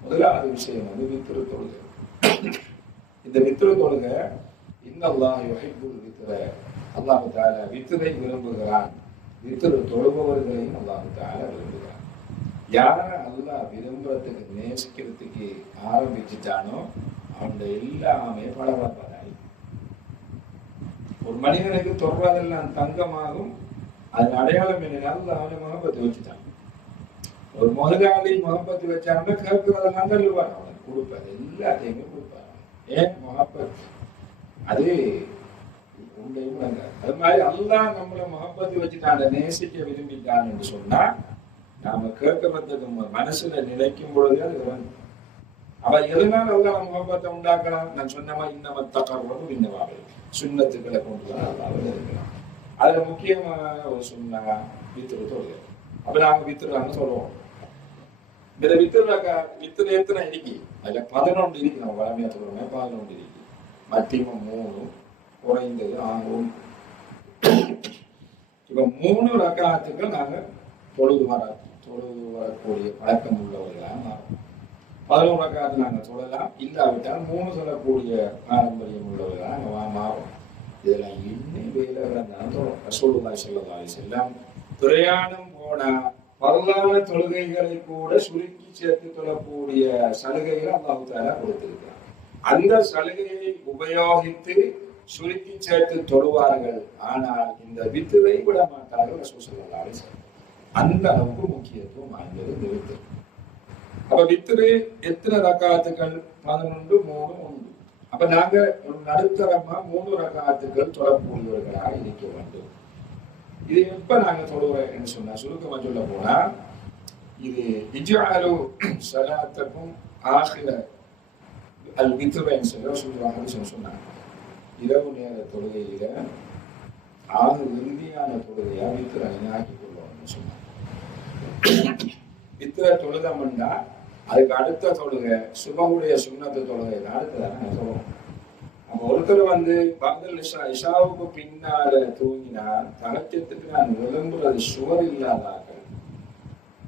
முதலாவது விஷயம் வந்து வித்ரு தொழுகை. இந்த வித்ரு தொழுகை இன்னல்லாஹ் யுஹிப்புல் வித்ர, அல்லாஹ் தஆலா வித்ரை விரும்புகிறான். வித்ரு தொழுபவர்களையும் அல்லாஹ் தஆலா விரும்புகிறான். யார அல்லாஹ் விரும்புறதுக்கு நேசிக்கிறதுக்கு ஆரம்பிச்சுட்டானோ அவனுடைய எல்லாமே பலவரப்பதாய். ஒரு மனிதனுக்கு தொடர்வதெல்லாம் தங்கமாகும். அதன் அடையாளம் என்னன்னா அவனை முகப்பத்து வச்சுட்டான். ஒரு முதலாளி முகப்பத்து வச்சாங்கன்னா கேட்கிறதெல்லாம் தள்ளுவார், அவனுக்கு கொடுப்பாரு, எல்லாத்தையுமே கொடுப்பாரு. ஏன் முகப்பத்து? அது உண்மையும் அது மாதிரி அல்லாஹ் நம்மளை முகப்பத்து வச்சுட்டான், நேசிக்க விரும்பிட்டான் என்று சொன்னா நாம கேட்கறதுக்கு மனசுல நினைக்கும் பொழுது அது வரும். அவ எதனால அல்லாஹ் முகப்பத்தை உண்டாக்கலாம்? நான் சொன்னமா இன்னம தகவலும் இன்னவாக சுண்ணத்துக்களை கொண்டுதான் அல்லாஹ் இருக்கலாம். அதுல முக்கியமான ஒரு சுண்ணா வித்ரு தொழுகை. அப்ப நாங்க வித்ருன்னு சொல்லுவோம். இதுல வித்ரு எத்தனை இருக்கு? அதுல 11 இருக்கு. நம்ம வளமையா சொல்றோமே 11 இருக்கு. மத்தியமம் 3, குறைந்தது 6. இப்ப 3 ரக்காத்துக்கள் நாங்க தொழுது வரக்கூடிய பழக்கம் உள்ளவர்களாக மாறும். 11 ரக்காத்து நாங்க சொல்லலாம், இல்லாவிட்டால் 3 சொல்லக்கூடிய பாரம்பரியம் உள்ளவர்களாக நாங்க மாறும். இதெல்லாம் இன்னும் வேலை தான் தோணும். ரசூலுல்லாஹி ஸல்லல்லாஹு அலைஹி வஸல்லம் பிரயாணம் போனா வரலாறு தொழுகைகளை கூட சுருக்கி சேர்த்து தொழக்கூடிய சலுகைகளை அல்லாஹ் தஆலா கொடுத்திருக்கிறார். அந்த சலுகையை உபயோகித்து சுருக்கி சேர்த்து தொழுவார்கள். ஆனால் இந்த வித்ரை விட மாட்டார்கள் ரசூல் ஸல்லல்லாஹு அலைஹி வஸல்லம். அந்த அளவுக்கு முக்கியத்துவம் வாய்ந்தது இந்த வித்ரு. அப்ப வித்ரு எத்தனை ரக்காத்துக்கள்? 11, 3 உண்டு. அப்ப நாங்க நடுத்தரமா 3 ரக்காத்துக்கள் தொழக்கூடியவர்களாக இருக்க வேண்டும். இது எப்ப நாங்க தொழுவோம் சொன்னா, சுருக்கமா சொல்ல போனா, இது இஜ்அலு ஸலாத்தக்கும் ஆகிர அல் வித்ரு சொன்னாங்க. இரவு நேர தொழுகையில ஆக இறுதியான தொழுகையா வித்ரு ஆக்கி கொள்வோம்னு சொன்னாங்க. வித்ர தொழுதம்னா அதுக்கு அடுத்த தொழுகை சுபமுடைய சுண்ணத்து தொழுகை அடுத்ததான சொல்லுவோம். அப்ப ஒருத்தர் வந்து பகல் இஷாவுக்கு பின்னால தூங்கினா தகச்சத்துக்கு நான் விளம்புறது சுவர் இல்லாதாக்கள்,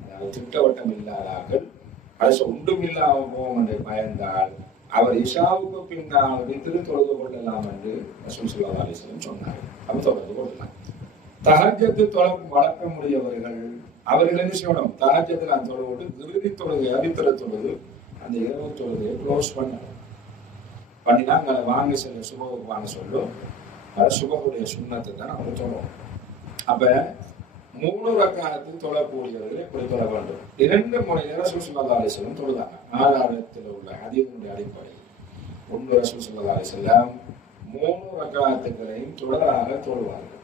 அதாவது திட்டவட்டம் இல்லாதாக்கள், அது ஒன்றும் இல்லாம போவோம் என்று பயந்தால் அவர் இஷாவுக்கு பின்னால் வித்ரு தொழுது கொள்ளலாம் என்று ரசூல் ஸல்லல்லாஹு அலைஹி வஸல்லம் சொன்னார். அப்ப தொழுது கொள்ளலாம். தஹஜ்ஜத் தொழும் வழக்கமுடையவர்கள் அவர்கள் என்ன செய்யணும்? தஹஜ்ஜத் நான் தொழுவோடு இறுதி தொழுகை வித்ரு தொழுது அந்த இரவு தொழுகையை க்ளோஸ் பண்ணணும். பண்ணினா அங்கே வாங்க செல்ல சுபகுக்கு வாங்க சொல்லும். சுபகுடைய சுண்ணத்தை தான் நம்ம சொல்லுவோம். அப்ப 3 ரக்காத்து தொழக்கூடியவர்கள் எப்படி தொழ வேண்டும்? 2 முறையில ரசூல் ஸல்லல்லாஹு அலைஹி வஸல்லம் தொழுதாங்க. ஆதாரத்தில் உள்ள ஹதீஸுடைய அடிப்படையில் ஒன்று ரசூல் ஸல்லல்லாஹு அலைஹி வஸல்லம் 3 ரக்காத்துகளையும் தொடராக தொழுவார்கள்.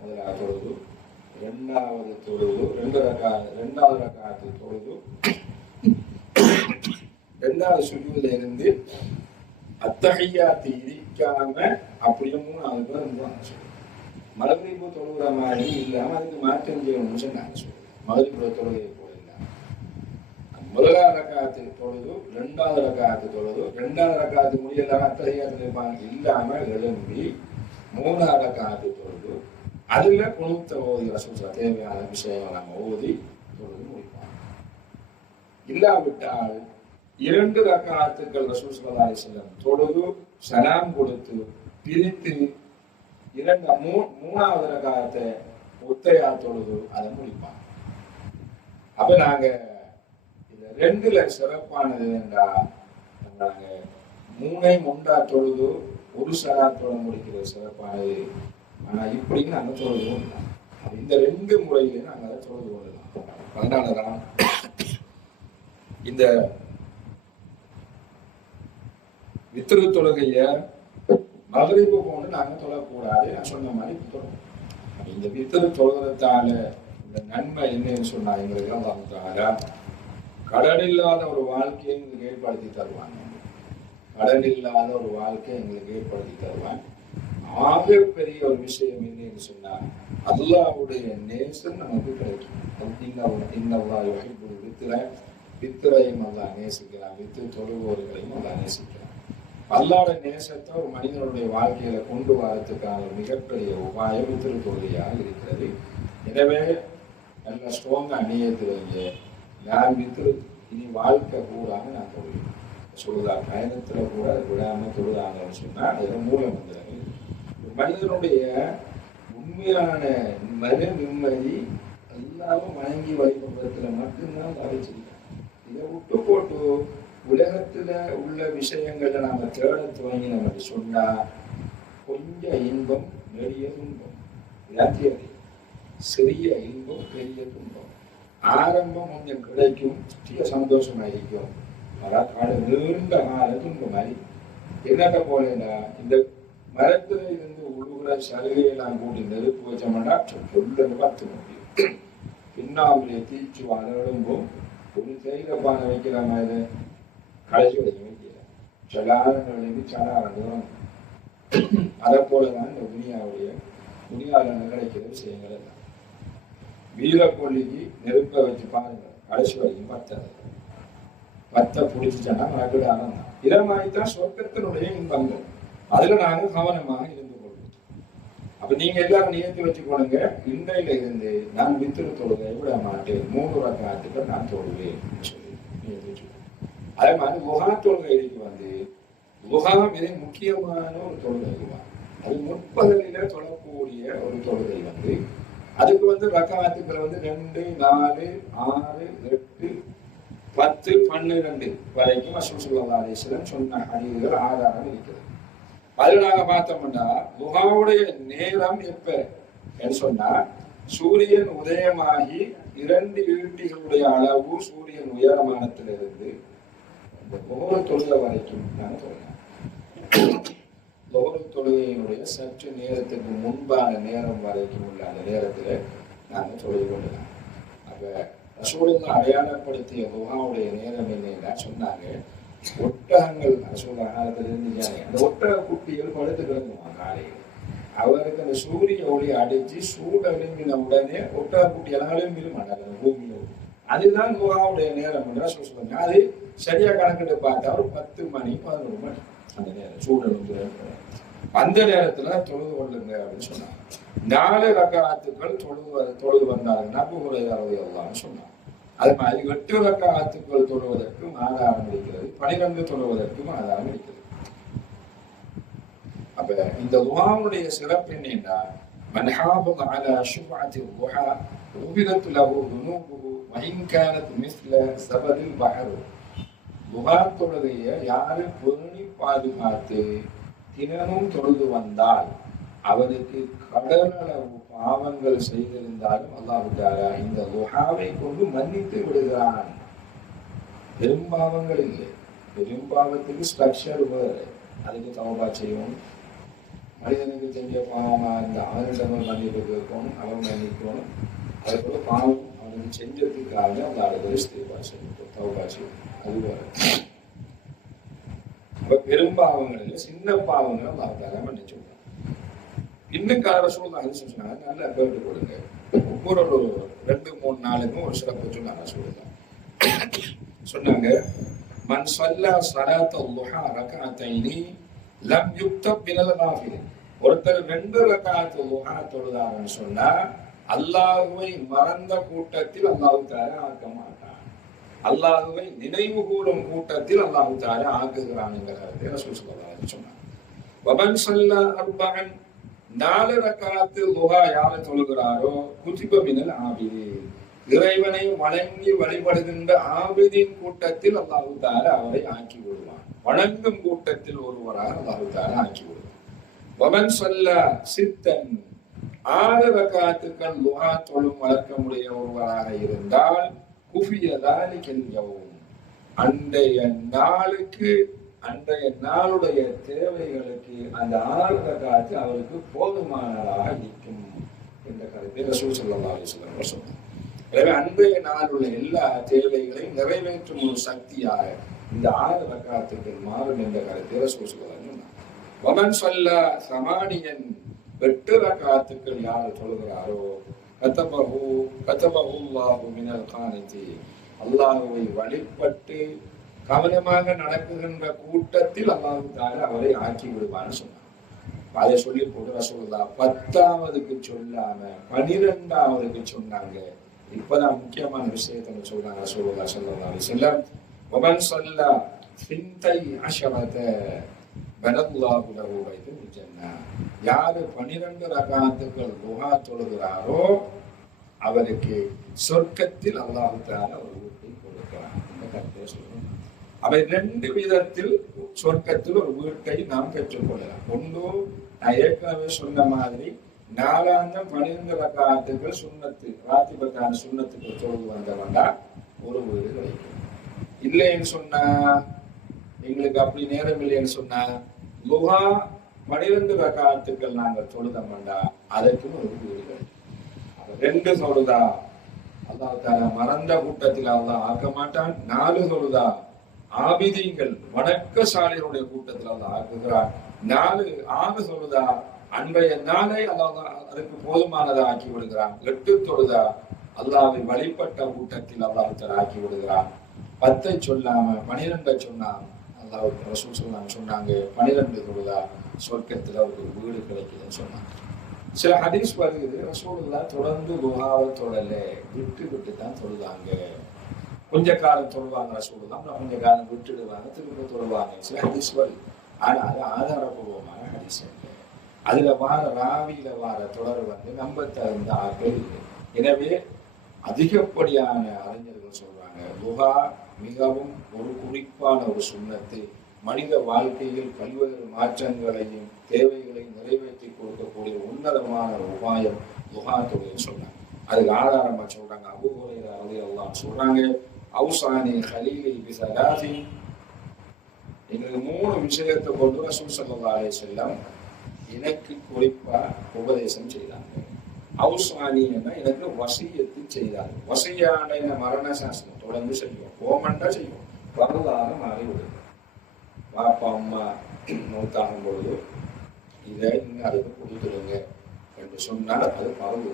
முதலாவது தொழுது, இரண்டாவது தொழுது, இரண்டாவது ரக்காத்து தொழுது, இரண்டாவது சுஜூதில் இருந்து அத்தஹிய்யாத்து இருக்காம அப்படியே 3வது பேர் மகரிபு தொழுகிற மாதிரி இல்லாம அதுக்கு மாற்றம் செய்யணும்னு சொன்னாங்க. மகரிபு தொழுகையை போல இல்லாம முதலாவது ரக்காத்து தொழுது, இரண்டாவது ரக்காத்து தொழுது, இரண்டாவது ரக்காத்து முடியலாம் அத்தகையாத்துல இருப்பாங்க இல்லாம எழும்பி 3வது ரக்காத்து தொழுது, அதுல குணூத்த ஓதி ரசூலுல்லாஹ் தேவையான விஷயம் நம்ம ஓதி தொழுது முடிப்பாங்க. இல்லாவிட்டால் 2 ரக்காத்துக்கள் ரசூல் ஸல்லல்லாஹு அலைஹி வஸல்லம் தொழுது சலாம் கொடுத்து பிரித்து 3வது ரக்காத்தை ஒத்தையா தொழுது அதை முடிப்பாங்க. அப்ப நாங்க இந்த 2ல சிறப்பானது என்றா நாங்க 3ஐயும் ஒன்றா தொழுது ஒரு சலாத்தோட முடிக்கிற சிறப்பானது. ஆனா இப்படின்னு நாங்க தொழுதுவோம். இந்த 2 முறையில நாங்க அதை தொழுது கொள்ளலாம். அதனாலதான் இந்த வித்ரு தொழுகைய மகரிபு போன்று நாங்க தொழக்கூடாது. நான் சொன்ன மாதிரி தொழுவோம். இந்த வித்ரு தொழுகிறதால இந்த நன்மை என்னன்னு சொன்னா எங்களுக்கு அல்லாஹ் கடன் இல்லாத ஒரு வாழ்க்கையை எங்களுக்கு ஏற்படுத்தி தருவாங்க. கடன் இல்லாத ஒரு வாழ்க்கை எங்களுக்கு ஏற்படுத்தி தருவாங்க. ஆக பெரிய ஒரு விஷயம் என்னன்னு சொன்னா அல்லாஹ்வுடைய நேசம் நமக்கு கிடைக்கும். வித்திரையும் அல்லாஹ் நேசிக்கிறான், வித்து தொழுவோர்களையும் அல்லாஹ் நேசிக்கிறான். அல்லாஹ்வுடைய நேசத்தை ஒரு மனிதனுடைய வாழ்க்கையில கொண்டு வரதுக்கான ஒரு மிகப்பெரிய உபாயம் வித்திரு தொழுகையாக இருக்கிறது. எனவே நல்ல ஸ்ட்ராங்கா நியத்து நான் வித்திரு இனி வாழ்க்கை கூடாம நான் தொழுகிறேன் சொல்லுதா. பயணத்துல கூட விடாம தொழுதாங்கன்னு சொன்னா அதுல மூல மந்திரங்கள். மனிதனுடைய உண்மையான மன நிம்மதி எல்லாரும் வணங்கி வழிபடுறதுல மட்டும்தான் பாதிச்சிருக்காங்க. இதை விட்டு போட்டு உலகத்துல உள்ள விஷயங்களை நாம தேட துவங்கினோம் சொன்னா கொஞ்சம் இன்பம் பெரிய துன்பம். சிறிய இன்பம் பெரிய துன்பம். ஆரம்பம் கொஞ்சம் கிடைக்கும், சந்தோஷமாயிருக்கும். நீண்ட கால துன்பமாயி என்னட்ட போலன்னா இந்த மரத்துல இருந்து உழுகுற சலுகையெல்லாம் கூட்டி நெருப்பு வச்சோம்னா சொல்லுன்னு பார்த்து முடியும். பின்னாவிலே தீச்சு வளரும்போம் ஒரு தைலப்பானை வைக்கிற மாதிரி கடைசி வரைக்கும் வைக்கல. சலாரங்களுக்கு சலாரம். அதை போலதான் இந்த துணியாவில் கிடைக்கிற விஷயங்கள் எல்லாம். வீரக்கொல்லிக்கு நெருப்பை வச்சு பாருங்க, கடைசி வரைக்கும் பத்த பிடிச்சிச்சா மறக்கிடாம இதை மாதிரிதான் சொர்க்கத்தினுடைய இன்பங்கள். அதுல நாங்க கவனமாக இருந்து கொள்வோம். அப்ப நீங்க எல்லாரும் நியத்து வச்சுக்கொள்ளுங்க, இன்றையில இருந்து நான் வித்திரு தொழுகை விட மாட்டேன், 3 ரக்காத்துக்கள் நான் தொழுவேன் சொல்லி நியத்து வச்சுக்கோங்க. அதே மாதிரி முகா தொழுகைக்கு வந்து முகாம் மிக முக்கியமான ஒரு தொழுகை தான். அது முற்பகலில தொழக்கூடிய ஒரு தொழுகை வந்து அதுக்கு வந்து ரக்காத்துக்கள் வந்து 2, 4, 6, 8, 10, 12 வரைக்கும் ரசூல் ஸல்லல்லாஹு அலைஹி வஸல்லம் சொன்ன ஹதீஸ்கள் ஆதாரம் இருக்கிறது. அதுல நாங்க பார்த்தோம்னா முகாவுடைய நேரம் எப்ப என்று சொன்னா சூரியன் உதயமாகி 2 ஈட்டிகளுடைய அளவு சூரியன் உயரமானத்திலிருந்து இந்த முகர தொழுகை வரைக்கும் நாங்க சொல்லலாம். முகர தொழுகையினுடைய சற்று நேரத்துக்கு முன்பான நேரம் வரைக்கும் உள்ள அந்த நேரத்துல நாங்க தொழுது கொள்ளலாம். அப்ப ரசூலுல்லாஹ் அடையாளப்படுத்திய முகாவுடைய நேரம் என்னன்னா சொன்னாங்க, ஒட்டகங்கள் ரசூலுல்லாஹ் காலத்துல இருந்துச்சாங்க, அந்த ஒட்டக குட்டிகள் படுத்து கிடக்குமா காலையில். அவருக்கு அந்த சூரிய ஒளி அடிச்சு சூடு எழும்பின உடனே ஒட்டக குட்டி எல்லாம் எழும்பிட மாட்டாங்க பூமியோடு. அதுதான் முகாவுடைய நேரம் என்று சொல்லுவாங்க. அது சரியா கணக்கிட்டு பார்த்தா ஒரு 10 மணி 11 மணி அந்த நேரம் சூடு எழும்புற அந்த நேரத்துல தொழுது கொள்ளுங்க அப்படின்னு சொன்னாங்க. 4 ரக்காத்துக்கள் தொழுது வந்தாங்க நபு ஹுரைரா ரலியல்லாஹு சொன்னாங்க. அது மாதிரி 8 ரக்காத்துக்கள் தொழுவதற்கும் ஆதாரம் இருக்கிறது, 12 தொழுவதற்கும் ஆதாரம் இருக்கிறது. அப்ப இந்த துஆவுடைய சிறப்பு என்னன்னா மன் ஹாஃபஸ அலா ஷுஃஅத்தி துஹா உபிதத் லஹு துனூபுஹு வ இன் கானத் மிஸ்ல ஸபதில் பஹர். துஹா தொழுகையை யாரு பொருணி பாதுகாத்து தினமும் தொழுது வந்தால் அவருக்கு கடலளவு பாவங்கள் செய்திருந்தாலும் அல்லாஹ் தஆலா இந்த துஹாவை கொண்டு மன்னித்து விடுகிறான். பெரும்பாவங்கள் இல்லை, பெரும்பாவத்துக்கு ஸ்ட்ரக்சர் வேறு, அதுக்கு தௌபா செய்யணும். மனிதனுக்கு செஞ்ச பாவமா இந்த அவனிடம் மன்னிப்பு கேட்கணும், அவன் மன்னிக்கணும். அதுபோல பாவம் அவனுக்கு செஞ்சதுக்காக அந்த அடுத்த தௌபா செய்யணும், அது வேறு. அப்ப பெரும்பாவங்கள் இல்லை, சின்ன பாவங்கள் அல்லாஹ் தஆலா மன்னிச்சு. இன்னும் ரசூலுல்லாஹி அலைஹி வஸல்லம் சொன்னாங்க, நல்லா கேட்டு கொடுங்க. ஒவ்வொரு 2-3 நாளுக்கும் ஒரு சிறப்பு சொன்னாங்க. சொன்னாங்க, மன் ஸல்லா ஸலாத்தல் லுஹா ரக்அத்தைனி லம் யுக்தப் மினல் காஃபிரின். ஒருத்தர் 2 ரக்அத் லுஹா தொழுதாருன்னு சொன்னா அல்லாஹ்வை மறந்த கூட்டத்தில் அல்லாஹ் தஆலா ஆக்க மாட்டான். அல்லாஹ்வை நினைவு கூறும் கூட்டத்தில் அல்லாஹ் தஆலா ஆக்குகிறான்ங்கறத ரசூல் ஸல்லல்லாஹு அலைஹி வஸல்லம் சொன்னாங்க. வமன் ஸல்லா அர்பஅன் 4 ரக்அத் லுஹா யார் தொழுகிறாரோ குதிப மினல் ஆபிதீன், இறைவனை வணங்கி வழிபடுகின்ற ஆபிதின் கூட்டத்தில் அல்லாஹ் தஆலா அவரை ஆக்கி விடுவான். வணங்கும் கூட்டத்தில் ஒருவராக அல்லாஹ் தஆலா ஆக்கி விடுவான். வமன் ஸல்லா சித்தன் 6 ரக்அத்துக்கள் லுஹா தொழும் வழக்கமுடைய ஒருவராக இருந்தால் குஃபிய தாலிகல் யௌம், அன்றைய நாளுக்கு அன்றைய நாளுடைய தேவைகளுக்கு அந்த 6 ரக்அத்து அவருக்கு போதுமானதாக இருக்கும் என்ற கருத்தை ரசூல் ஸல்லல்லாஹு அலைஹி வஸல்லம் சொன்னார். எனவே அன்றைய நாள் உள்ள எல்லா தேவைகளையும் நிறைவேற்றும் ஒரு சக்தியாக இந்த 6 ரக்அத்துக்கள் மாறும் என்ற கருத்தை ரசூல் ஸல்லல்லாஹு அலைஹி வஸல்லம். வமன் ஸல்லா ஸமானியன் 8 ரக்அத்துக்கள் யார் தொழுகிறாரோ கதபஹு அல்லாஹு மினல் கானிதி, அல்லாஹ்வை வழிபட்டு கவனமாக நடக்குகின்ற கூட்டத்தில் அல்லாஹ் தஆலா அவரை ஆக்கி விடுவான்னு சொன்னார். அதை சொல்லி போட்டு ரசூலுல்லாஹ் 10ஆவதுக்கு சொல்லாம 12ஆவதுக்கு சொன்னாங்க. இப்பதான் முக்கியமான விஷயத்தை சொல்றாங்க ரசூலுல்லாஹி ஸல்லல்லாஹு அலைஹி வஸல்லம். வமன் ஸல்லா 12 பனல்லாஹு லஹு பைத்தன் ஃபில் ஜன்னah, யாரு 12 ரக்அத்துக்கள் துஹா தொழுகிறாரோ அவருக்கு சொர்க்கத்தில் அல்லாஹ் தஆலா ஒரு வீட்டை கொடுக்கிறான். இந்த கருத்தை சொல்றோம். அவை 2 விதத்தில் சொர்க்கத்தில் ஒரு வீட்டை நாம் பெற்றுக்கொள்ளலாம். ஒன்று, நான் ஏற்கனவே சொன்ன மாதிரி 4ஆம் 12 ரக்அத்துக்கள் சுன்னத்து ராத்திபத்தான சுன்னத்துக்கு தொழுது வந்தவண்டா ஒரு வீடு கிடைக்கும். இல்லைன்னு சொன்னா, எங்களுக்கு அப்படி நேரம் இல்லைன்னு சொன்னா லுஹா 12 ரக்அத்துக்கள் நாங்கள் தொழுதோம்டா அதற்கும் ஒரு வீடு கிடைக்கும். 2 தொழுதா அல்லாஹ் தஆலா மறந்த கூட்டத்தில் அல்லாஹ் ஆக்க மாட்டான். 4 தொழுதா ஆபிதீன்கள் வணக்கசாலிகளுடைய கூட்டத்தில் அல்லாஹ் ஆக்குகிறான். 6 தொழுதா அன்றைய நாளை அல்லாஹ் அதுக்கு போதுமானதை ஆக்கி விடுகிறான். 8 தொழுதா அல்லாஹ்வை வழிபட்ட கூட்டத்தில் அல்லாஹ் தஆலா ஆக்கி விடுகிறான். 10 சொல்லாம 12 சொன்னா அல்லாஹ் ரசூல் சொன்னாங்க 12 தொழுதா சொர்க்கத்தில் அவருக்கு வீடு கிடைக்குதுன்னு சொன்னாங்க. சில ஹதீஸ் வருகிறது, ரசூலுல்லாஹ் தொடர்ந்து துஹாவை தொழல, விட்டு தான் தொழுதாங்க. கொஞ்ச காலம் தொழுவாங்க ரசூலுல்லாஹ், கொஞ்ச காலம் விட்டுடுவாங்க, திரும்ப தொழுவாங்க. சில ஹதீஸ் வருது. ஆனா அது ஆதாரபூர்வமான ஹதீஸ் இல்லை. அதுல வார ராவியில வார தொடர் நம்பத்தகுந்த ஆட்கள் இல்லை. எனவே அதிகப்படியான அறிஞர்கள் சொல்றாங்க, துஹா மிகவும் ஒரு குறிப்பான ஒரு சுன்னத்து, மனித வாழ்க்கையில் பல்வேறு மாற்றங்களையும் தேவைகளையும் நிறைவேற்றி கொடுக்கக்கூடிய உன்னதமான ஒரு உபாயம் துஹா தொழுகைன்னு சொன்னாங்க. அதுக்கு ஆதாரமா சொல்றாங்க, அபூ ஹுரைரா ரலியல்லாஹு அன்ஹு சொல்றாங்க, அவுசானி கலீலி பிஸலாத்தி, எங்களுக்கு 3 விஷயத்தை கொண்டு ரசூல் ஸல்லல்லாஹு அலைஹி வஸல்லம் எனக்கு குறிப்பா உபதேசம் செய்தாங்க. அவுசானி என்ன, எனக்கு வசியத்து செய்தாங்க. வசியான மரண சாசனம் தொடர்ந்து செய்வோம், ஓமண்டா செய்வோம், வரலாறு மாறிவிடுது. பாப்பா அம்மா மௌத்தாகும் பொழுது இதை இன்னும் அதுக்கு கொடுத்துடுங்க என்று சொன்னால் அது பரவு,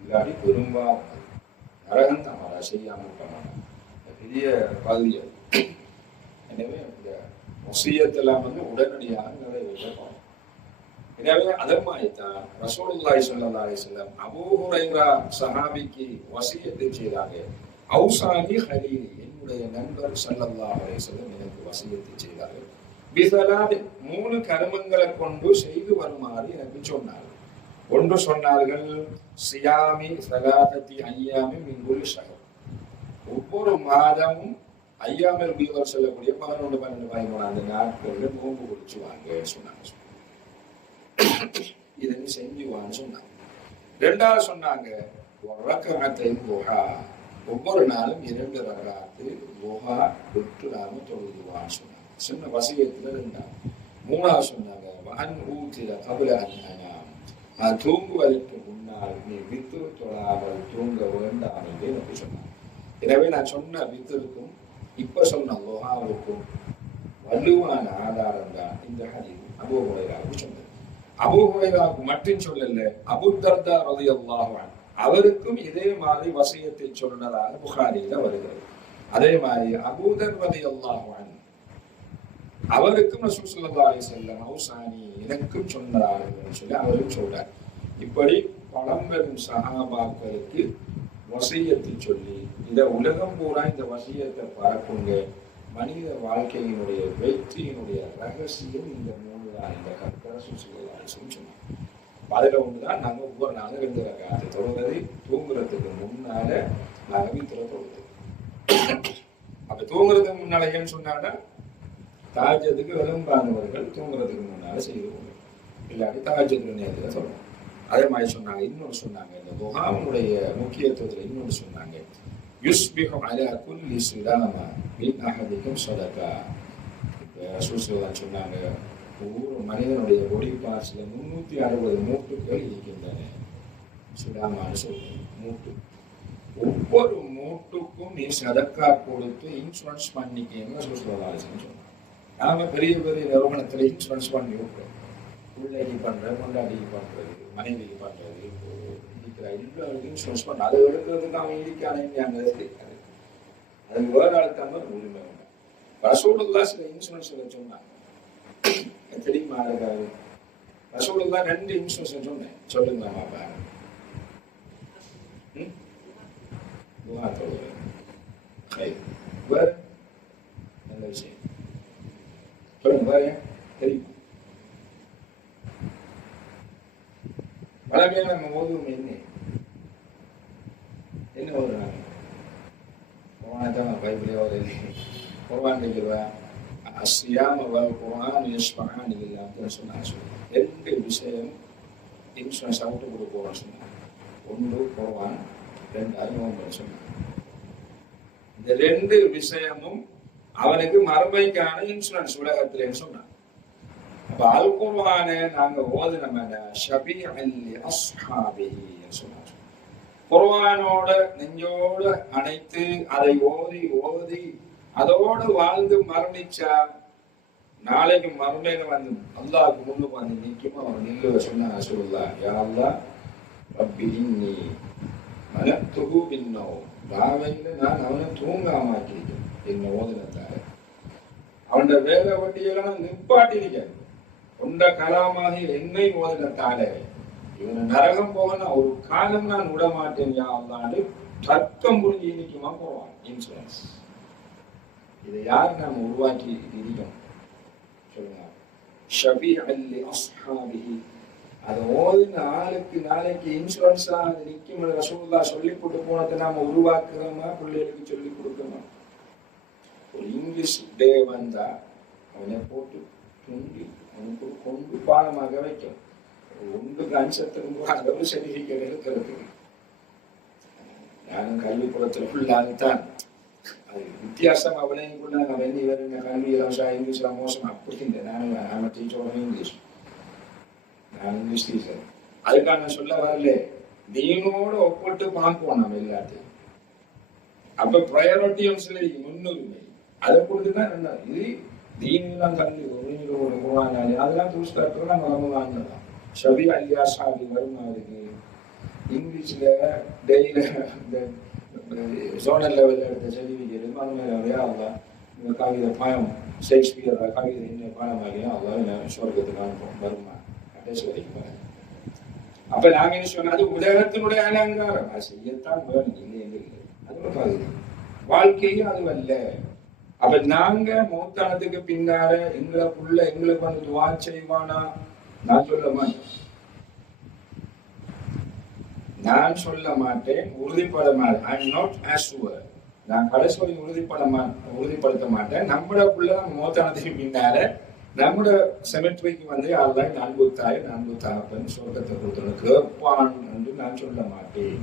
இல்லாட்டி பெரும்பாலும் நரகம் தான் வர செய்யாமல் பண்ணாங்க. பெரிய பகுதி அது. எனவே இந்த வசியத்தெல்லாம் உடனடியாக நிறைவேற்றப்படும். எனவே அதற்மாய்த்தான் ரசூலுல்லாஹி ஸல்லல்லாஹு அலைஹி வஸல்லம் அபூ ஹுரைரா சஹாபிக்கு வசியத்தை செய்தாங்க. அவுசானி ஹலீலி, என்னுடைய நண்பர் ஸல்லல்லாஹு அலைஹி வஸல்லம் எனக்கு வசியத்தை செய்தார்கள். பிஸலாத், 3 கர்மங்களை கொண்டு செய்து வருமாறு எனக்கு சொன்னார்கள். ஒன்று சொன்னார்கள், சியாமி ஸலாத்தி ஐயாமி மின் குல்லி ஷஹர், ஒவ்வொரு மாதமும் ஐயாமல் பீவர் சொல்லக்கூடிய 11, 12, 13 அந்த நாட்கள்ல நோன்பு குடிச்சுவாங்க சொன்னாங்க. இதை நீ செஞ்சுவான்னு சொன்னாங்க. ரெண்டாவது சொன்னாங்க ஒவ்வொரு நாளும் 2 ரகாத்து துஹா விட்டுடாம தொழுதுவான்னு சொன்னாங்க. சின்ன வசியத்துல ரெண்டாவது. மூணாவது சொன்னாங்க வஹன் ஊத்தில கபுல அண்ணா தூங்குவதற்கு முன்னால் நீ வித்து தொழாமல் தூங்க வேண்டாம் என்று எனக்கு சொன்னாங்க. எனவே நான் சொன்ன வித்திற்கும் இப்ப சொன்ன துஹாவுக்கும் வலுவான ஆதாரம் தான் இந்த ஹதீஸ் அபூ ஹுரைராவுக்கு சொன்னது. அபூ ஹுரைராவுக்கு மட்டும் சொல்லல, அபூ தர்தா ரலியல்லாஹு அன்ஹு அவருக்கும் இதே மாதிரி வசியத்தை சொன்னதாக புகாரியில வருகிறது. அதே மாதிரி அபூ தர் ரலியல்லாஹு அன்ஹு அவருக்கும் ரசூல் ஸல்லல்லாஹு அலைஹி வஸல்லம் ஹவுசானி எனக்கும் சொன்னார்கள் சொல்லி அவரும் சொல்றார். இப்படி பழம்பெரும் சஹாபாக்களுக்கு வசியத்தை சொல்லி இத உலகம் பூரா இந்த வசியத்தை பரப்புங்க. மனித வாழ்க்கையினுடைய வெற்றியினுடைய ரகசியம் இந்த 3 தான். இந்த கற்கரை சொன்னாங்க. அதுல ஒண்ணுதான் நாங்க ஒவ்வொரு நாளும் 2 ரகாத்து தொழுவது, தூங்குறதுக்கு முன்னால நாங்க வீட்டுல தொழுது. அப்ப தூங்குறதுக்கு முன்னால ஏன்னு சொன்னாங்கன்னா தாஜத்துக்கு விரும்பானவர்கள் தூங்குறதுக்கு முன்னால செய்து இல்லாட்டி தாஜத்துக்கு நேரத்துல சொல்லணும். அதே மாதிரி சொன்னாங்க. இன்னொன்று சொன்னாங்க, இந்த துஹாவுடைய முக்கியத்துவத்துல இன்னொன்று சொன்னாங்க, யுஸ்பிஹு அலா குல்லி சுலாமா மின் அஹதிக்கும் ஸதகா. ரசூல் ஸல்லல்லாஹு சொன்னாங்க, ஒவ்வொரு மனிதனுடைய பொடி பார்ட்ஸ்ல 360 மூட்டுகள் இருக்கின்றன. சுலாமான்னு சொல்றேன் மூட்டு. ஒவ்வொரு மூட்டுக்கும் நீ சதக்கா கொடுத்து இன்சூரன்ஸ் பண்ணிக்கன்னு ரசூல் ஸல்லல்லாஹு அலைஹி வஸல்லம் சொன்னாங்க. நாம பெரிய பெரிய நிறுவனத்துல இன்சூரன்ஸ் பண்ணி விட்டோம். பிள்ளைக்கு பண்ற, கொண்டாடிக்கு பண்றது, மனைவிக்கு பண்றது, இருக்கிற எல்லாருக்கும் இன்சூரன்ஸ் பண்ண அதை எடுக்கிறதுக்கு அவன் இருக்கானே அதுக்கு வேற ஆளுக்காம உரிமை உண்டு. ரசூலுல்லாஹ் சில இன்சூரன்ஸ் சொன்னாங்க. தெரியுமா? ரசூலுல்லாஹ் 2 இன்சூரன்ஸ் சொன்னேன். சொல்லுங்க மாமா. வேற நல்ல விஷயம் சொல்லுங்க. வேற தெரியுமா? வளமையாக நம்ம ஓதுவோம். என்ன ஓதுறாங்க? குர்ஆன் பைபிளே ஓதுறது. குர்ஆன் படிக்கிறதா? அஸ்ஸியாமு வல் குர்ஆன் யஸ்ஃபஹானி லில்லாஹ் சொன்னாங்க. 2 விஷயம் இன்சூரன்ஸ் அவுட் கொடுப்போம்னு சொன்னாங்க. 1 குர்ஆன், 2 நோன்பு சொன்னாங்க. இந்த 2 விஷயமும் அவனுக்கு மறுமைக்கான இன்சூரன்ஸ் உலகத்திலேன்னு சொன்னாங்க. அப்ப அல் குர்ஆனை நாங்க ஓதுனோம்னா ஷபீஅன் லி அஸ்ஹாபிஹி சொன்னாங்க. குர்ஆனோட நெஞ்சோட அணைத்து அதை ஓதி ஓதி அதோடு வாழ்ந்து மரணிச்சா நாளைக்கு மறுமையில வந்து அல்லாஹ்வுக்கு முன்னுக்கு வந்து நிற்குமா அவன் நில்லுவ சொன்னாங்க. ரசூலுல்லாஹ் யா அல்லாஹ் ரப்பி இன்னி மலக்துஹு பின்னௌம். ராவையில நான் அவனை தூங்காம ஆக்கியிருக்கேன் என்ன ஓதுனதால. அவனோட வேலை வட்டியெல்லாம் நிப்பாட்டிருக்கேன். கொண்ட கலாமாக என்னை ஓதுனதால இவனை நரகம் போகணும் ஒரு காலம் நான் விட மாட்டேன் யா அல்லாஹ்னு தர்க்கம் புரிஞ்சு நிற்குமா போவான் இன்சூரன்ஸ். இதை யார் நாம உருவாக்கி இருக்கோம் சொல்லுங்க. ஷபீஅன் லி அஸ்ஹாபிஹி. அதை ஓதுன ஆளுக்கு நாளைக்கு இன்சூரன்ஸா அது நிற்கும். ரசூலுல்லாஹ் சொல்லி போட்டு போனதை நாம உருவாக்குறோமா, பிள்ளைகளுக்கு சொல்லி கொடுக்கணுமா? ஒரு இங்கிலீஷ் டே வந்தா அவனை போட்டு துண்டி அவனுக்கு கொண்டு பாடமாக வைக்கும். 1க்கு 5 அளவு சர்டிபிகேட் எடுக்கிறது. நானும் கல்விக்கூடத்துல ஃபுல்லாகத்தான் அது வித்தியாசம். அவனைக்குள்ள நம்ம இவர் என்ன கல்வி இங்கிலீஷ்லாம் மோசம் அப்படி இல்லை. நானும் டீச்சரோட இங்கிலீஷ், நான் இங்கிலீஷ் டீச்சர். அதுக்காக நான் சொல்ல வரல, தீனோட ஒப்பிட்டு பார்ப்போம் நம்ம எல்லாத்தையும். அப்ப ப்ரையாரிட்டியும் சில முன்னுரிமை அதை கொடுத்துதான் என்ன இது தீனெல்லாம் கல்வி ஒரு குர்ஆன் அதெல்லாம் தூஸ்தாக்கிறோம். நம்ம நம்ம வாங்கலாம். ஷபீ அலியா ஷாபி வருமா இருக்கு இங்கிலீஷ்ல டெய்லி ஜோனல் லெவலில் எடுத்த சர்டிஃபிகேட் இந்த கவிதை பாயம் ஷேக்ஸ்பியர் கவிதை என்ன பாடமாகியும் அதாவது சொர்க்கத்துக்கு அனுப்போம் வருமா கடைசி வரைக்கும். அப்ப நாங்க என்ன சொன்னா அது உலகத்தினுடைய அலங்காரம். அது செய்யத்தான் வேணும், இல்லை இல்லை. அது ஒரு பகுதி வாழ்க்கையும் அது அல்ல. அப்ப நாங்க மௌத்தானத்துக்கு பின்னால எங்களுக்கு வந்து துவா செய்வானா? நான் சொல்ல மாட்டேன், உறுதிப்பட மாட்டேன். I am not assure. நான் கடைசி உறுதிப்படுத்த மாட்டேன். நம்மளோட பிள்ளை நம்ம மோத்தானதுக்கு பின்னால நம்மளோட செமெட்ரிக்கு வந்து அல்ல நான்கு தாய் நான்கு தாப்பன் சொர்க்கத்தை கொடுத்துருங்க கேட்பான் என்று நான் சொல்ல மாட்டேன்.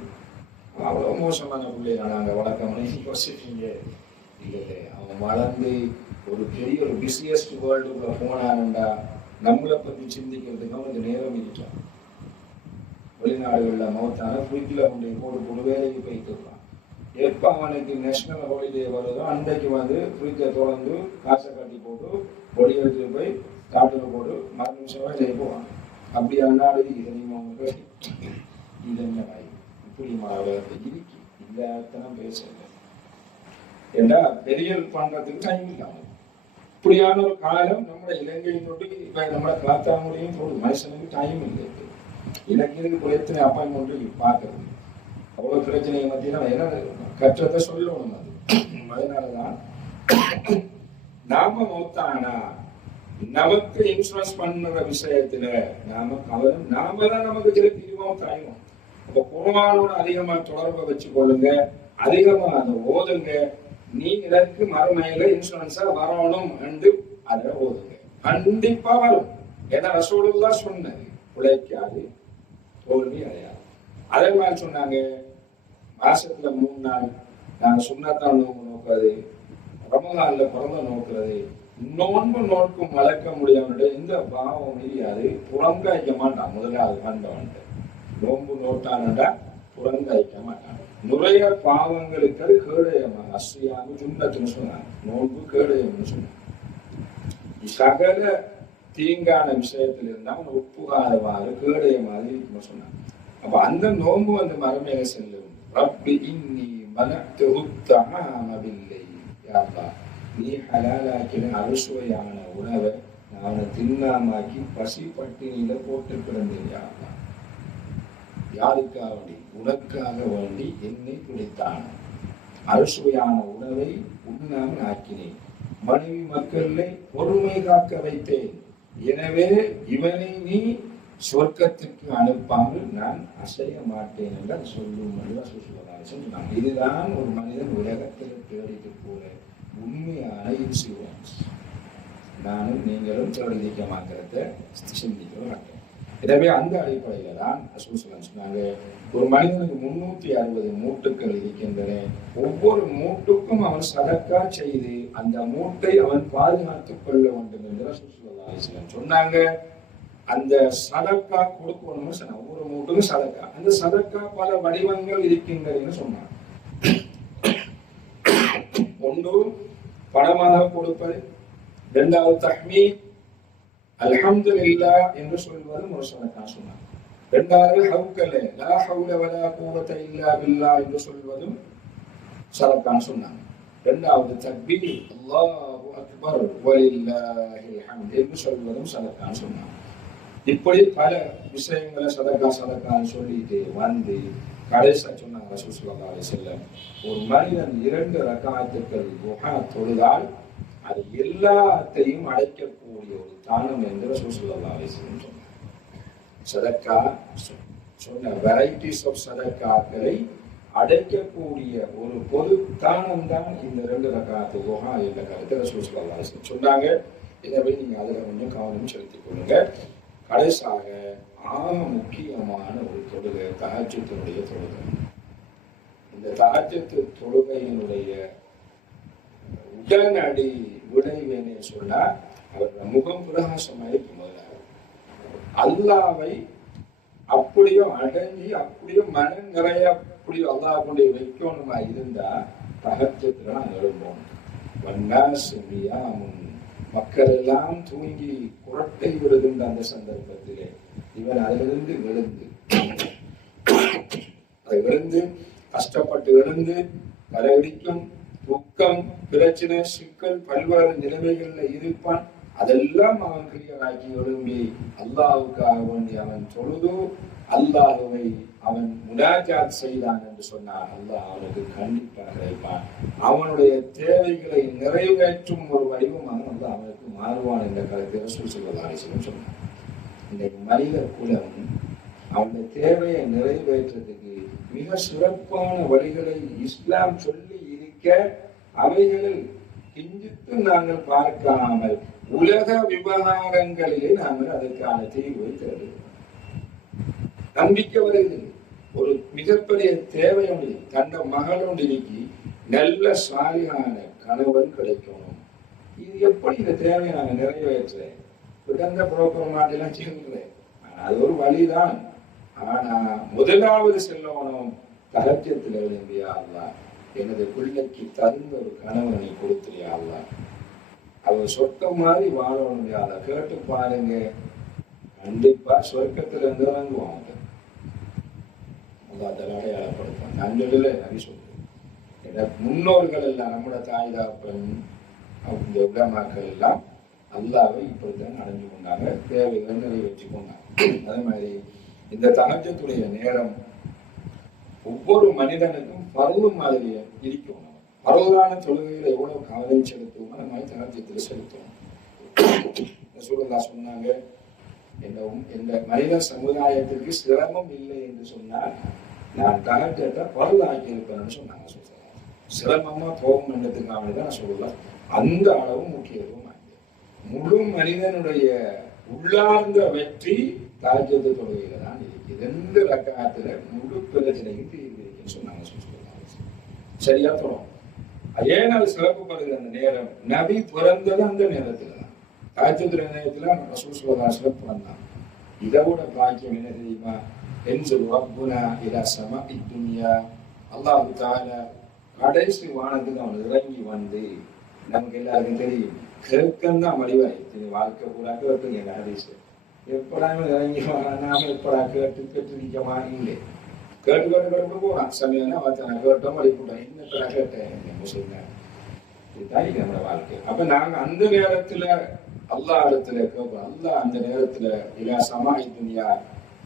அவ்வளோ மோசமான பிள்ளைகளை நாங்கள் வளர்க்கணும் யோசிப்பீங்க. இல்லை, அவன் வளர்ந்து ஒரு பெரிய ஒரு பிஸியஸ்ட் வேர்ல்டுக்குள்ள போனான்டா நம்மளை பற்றி சிந்திக்கிறதுக்கு அவனுக்கு நேரம் இருக்கான். வெளிநாடுகளில் மௌத்தான ஃப்ரிட்ஜில் கொண்டு போட்டு வேலைக்கு போயிட்டு இருப்பான். எப்போ அவனுக்கு நேஷனல் ஹாலிடே வருதோ அன்றைக்கு வந்து ஃப்ரிட்ஜை திறந்து காசை கட்டி போட்டு பொடி எடுத்துட்டு போய் காட்டில் போட்டு மறு நிமிஷம் வேலையை போவான். அப்படியா நாடு இது நீங்கள் அவங்களுக்கு இது என்ன வாய் இப்படி மாவட்டத்தை இருக்கு இந்த அர்த்தம் பேசல. ஏன்னா பெரிய பண்றதுக்கு டைம் இல்லாமல் இப்படியான ஒரு காலம் நம்ம இலங்கையின் நோட்டி இப்ப நம்மளை காத்தாமலையும் போடுது. மனுஷனுக்கு டைம் இல்லை. எனக்கு இதுக்கு எத்தனை அப்பாயின்மெண்ட் பார்க்கறது அவ்வளவு பிரச்சனையை மத்திய என்ன கற்றத்தை சொல்லணும். அது அதனாலதான் நாம மௌத்தானா நமக்கு இன்சூரன்ஸ் பண்ணுற விஷயத்துல நாம கவனம் நாம தான் நமக்கு தீர்மானம் தாயும். அப்ப குர்ஆனோட அதிகமா தொடர்பை வச்சு கொள்ளுங்க, அதிகமா அதை ஓதுங்க. நீ இதற்கு மறுமையில இன்சூரன்ஸா வரணும் என்று அதை ஓதுங்க, கண்டிப்பா வரும். ஏன்னா ரசூலுல்லாஹ் சொன்னது உழைக்காது தோல்வி அடையாது. அதே மாதிரி சொன்னாங்க மாசத்துல 3 நாள் நாங்க சுண்ணத்தான் நோக்குறது, ரமலான்ல பிறந்த நோக்குறது, நோன்பு நோக்கும் வளர்க்க முடியாத இந்த பாவம் முடியாது புறங்காய்க்க மாட்டான். முதலாவது கண்டவன்ட்டு நோன்பு நோட்டான்டா புறங்காய்க்க மாட்டான். நிறைய பாவங்களுக்கு அது கேடயமா அஸ்ரியாம சுண்ணத்துன்னு சொன்னாங்க. நோன்பு கேடயம்னு சொன்னாங்க. சகல தீங்கான விஷயத்துல இருந்தா அவன் ஒப்புகாதவாறு கேடயமாக இருக்குன்னு சொன்னாங்க. அப்ப அந்த நோன்பு வந்து மறுமையில செல்லும். ரப்பி இன்னி மனத்துஹு தஆம பில்லைல், யா அல்லாஹ் நீ ஹலாலாக்கின அறுசுவையான உணவை நான் தின்னாமாக்கி பசி பட்டினியில போட்டு கிடந்தேன். யா அல்லாஹ் யாருக்காக வேண்டி? உனக்காக வேண்டி என்னை பிடித்தான். அறுசுவையான உணவை உண்ணாமல் ஆக்கினேன். மனைவி மக்களை பொறுமை காக்க வைத்தேன். எனவே இவனை நீ சொர்க்கத்துக்கு அனுப்பாமல் நான் அசைய மாட்டேன் என்று சொல்லும் சொன்னாங்க. இதுதான் ஒரு மனிதன் உலகத்தில் தேடிட்டு போற உண்மையான இன்சூரன்ஸ். நானும் நீங்களும் தேடிக்க மாத்திரத்தை சிந்திக்க மாட்டேன். எனவே அந்த அடிப்படையில தான் சொன்னாங்க ஒரு மனிதனுக்கு 360 மூட்டுக்கள் இருக்கின்றன. ஒவ்வொரு மூட்டுக்கும் அவன் சதக்கா செய்து அந்த மூட்டை அவன் பாதுகாத்துக் கொள்ள வேண்டும் என்று சொன்னாங்க. அந்த சதக்கா கொடுக்கணும்னு சொன்னாங்க. ஒவ்வொரு மூட்டுக்கும் சதக்கா. அந்த சதக்கா பல வடிவங்கள் இருக்கின்றன சொன்னாங்க. ஒன்று பணமாக கொடுப்பது, இரண்டாவது தஹ்மீத் அல்ஹம்துலில்லாஹ் என்று சொல்வது ஒரு சதக்கா சொன்னாங்க. இரண்டாவது ஹவ்கலே லா ஹவ்ல வலா குவத இல்லா பில்லாஹ் என்று சொல்வதும் சதக்கான்னு சொன்னாங்க. இரண்டாவது தக்பீர் அல்லாஹு அக்பர் வலில்லாஹில் ஹம்த் என்று சொல்வதும் சதக்கான்னு சொன்னாங்க. இப்படி பல விஷயங்களை சதக்கான்னு சொல்லிட்டு வந்து கடைசியா சொன்னாங்க ரசூல் ஸல்லல்லாஹு அலைஹி வஸல்லம், ஒரு மனிதன் 2 ரக்அத்துக்கள் துஹா தொழுதால் அது எல்லாத்தையும் அடைக்கக்கூடிய ஒரு தானம் என்று ரசூல் ஸல்லல்லாஹு அலைஹி வஸல்லம் சொன்னார். சதக்கா சொன்ன வெரைட்டிஸ் ஆஃப் சதக்காக்களை அடைக்கக்கூடிய ஒரு பொது தானம் தான் இந்த 2 ரக்அத்து துஹா என்ற கருத்தை ரசூல் ஸல்லல்லாஹு அலைஹி வஸல்லம் சொன்னாங்க. எனவே நீங்க அதுல கொஞ்சம் கவனம் செலுத்திக் கொள்ளுங்க. கடைசியாக முக்கியமான ஒரு தொழுகை தஹஜ்ஜுடைய தொழுகை. இந்த தஹஜ்ஜு தொழுகையினுடைய உடனடி விளைவு என்ன சொன்னா அவர் முகம் பிரகாசமாயிருக்கும். அல்லாவை அப்படியோ அடங்கி அப்படியோ மனம் நிறைய அப்படியோ அல்லாஹ் கொண்டு வைக்கணுமா இருந்தா தஹஜ்ஜுல நான் எழும்போம். மக்கள் எல்லாம் தூங்கி குரட்டை விடுகின்ற அந்த சந்தர்ப்பத்திலே இவன் அதிலிருந்து விழுந்து கஷ்டப்பட்டு எழுந்து தலைவடிக்கும் துக்கம் பிரச்சனை சிக்கல் பல்வேறு நிலைமைகள்ல இருப்பான். அதெல்லாம் அவன் கிரியராக்கி எழும்பி அல்லாஹுக்காக வேண்டி அவன் தொழுது அல்லாஹுவை அவன் முனாஜாத் செய்தான் என்று சொன்னான். அல்லாஹ் அவனுக்கு கண்டிப்பாக கிடைப்பான். அவனுடைய தேவைகளை நிறைவேற்றும் ஒரு வடிவமாக அல்லாஹ் அவனுக்கு மாறுவான் என்ற கருத்தை ரசூல் ஸல்லல்லாஹு அலைஹி வஸல்லம் சொன்னார். இன்றைக்கு மனித குலம் அவனுடைய தேவையை நிறைவேற்றத்துக்கு மிக சிறப்பான வழிகளை இஸ்லாம் சொல்லி இருக்க அவைகளில் கிஞ்சித்து நாங்கள் பார்க்காமல் உலக விவகாரங்களிலே நாங்கள் அதற்கான தீர்வை தேடுகிறோம். நம்பிக்கை வருகிறது. ஒரு மிகப்பெரிய தேவை ஒன்று, தந்த மகளொன்றிக்கு நல்ல சாலியான கணவன் கிடைக்கணும். இது எப்படி இந்த தேவையை நாங்கள் நிறைவேற்றேன்? பிறந்த புரோக்கர் மாட்டெல்லாம் செல்கிறேன், அது ஒரு வழிதான். ஆனா முதலாவது செல்லவனும் தகஜத்தில் விளம்பியா அல்லா, எனது பிள்ளைக்கு தகுந்த ஒரு கணவனை கொடுத்துறியா அல்லா, அவர் சொர்க்கம் மாதிரி வாழணும். அதை கேட்டு பாருங்க, கண்டிப்பா சொர்க்கத்துல இருந்து இறங்குவாங்க. அதெல்லாம் அடையாளப்படுத்தும். நான் சொல்லல, நபி சொல்றேன். முன்னோர்கள் எல்லாம், நம்மளோட தாய் தாப்பன் இந்த உலமாக்கள் எல்லாம் அல்லாவை இப்படித்தான் அடைஞ்சு கொண்டாங்க, தேவைகளை நிறைவேற்றி கொண்டாங்க. அதே மாதிரி இந்த தகஜத்துடைய நேரம் ஒவ்வொரு மனிதனுக்கும் பருவ மாதிரி இருக்கணும். பரவலான தொழுகையில எவ்வளவு கவனம் செலுத்துவோமோ அந்த மாதிரி தகஜத்துல செலுத்துவோம். சொன்னாங்க, இந்த மனித சமுதாயத்திற்கு சிரமம் இல்லை என்று சொன்னால் நான் தகஜத்தை பருவாக்கி இருப்பேன்னு சொன்னாங்க. சிரமமா போகும் என்றதுக்காக தான் சொல்லலாம். அந்த அளவு முக்கியத்துவம். முழு மனிதனுடைய உள்ளார்ந்த வெற்றி தகஜத்து தொழுகையில தான் இருக்கு. 2 ரக்காத்துல முழு பிரச்சனையும் தீர்வு சொன்னாங்க. சரியா சொல்லும். ஏன் அது சிறப்புப்படுகிற அந்த நேரம், நபி பிறந்தது அந்த நேரத்துல தான். தகஜத்து நேரத்துல ரசூல் ஸல்லல்லாஹு அலைஹி வஸல்லம் பிறந்தாங்க. இதை விட பாக்கியம் என்ன தெரியுமா? என்ஜல் ரப்புனா இலா ஸமாஇ துன்யா, அல்லாஹ் தஆலா கடைசி வானத்துக்கு அவன் இறங்கி வந்து, நமக்கு எல்லாருக்கும் தெரியும், கேட்கந்தான் வடிவாயிடுச்சு. வாழ்க்கை பூரா கேட்டுங்க. ஹதீஸ் எப்படாம இறங்கி நாம எப்படா கேட்டுருக்கமா இல்லை, கேட்டு போறான். சமயம்னா நான் கேட்டோம் வழிபட்டோம், என்னப்படா கேட்டேன் முஸ்லிம். இதுதான் நம்மளோட வாழ்க்கை. அப்ப நாங்க அந்த நேரத்துல அல்லாஹ் இடத்துல கேட்போம். அல்லாஹ் அந்த நேரத்துல இலா ஸமாஇ துன்யா,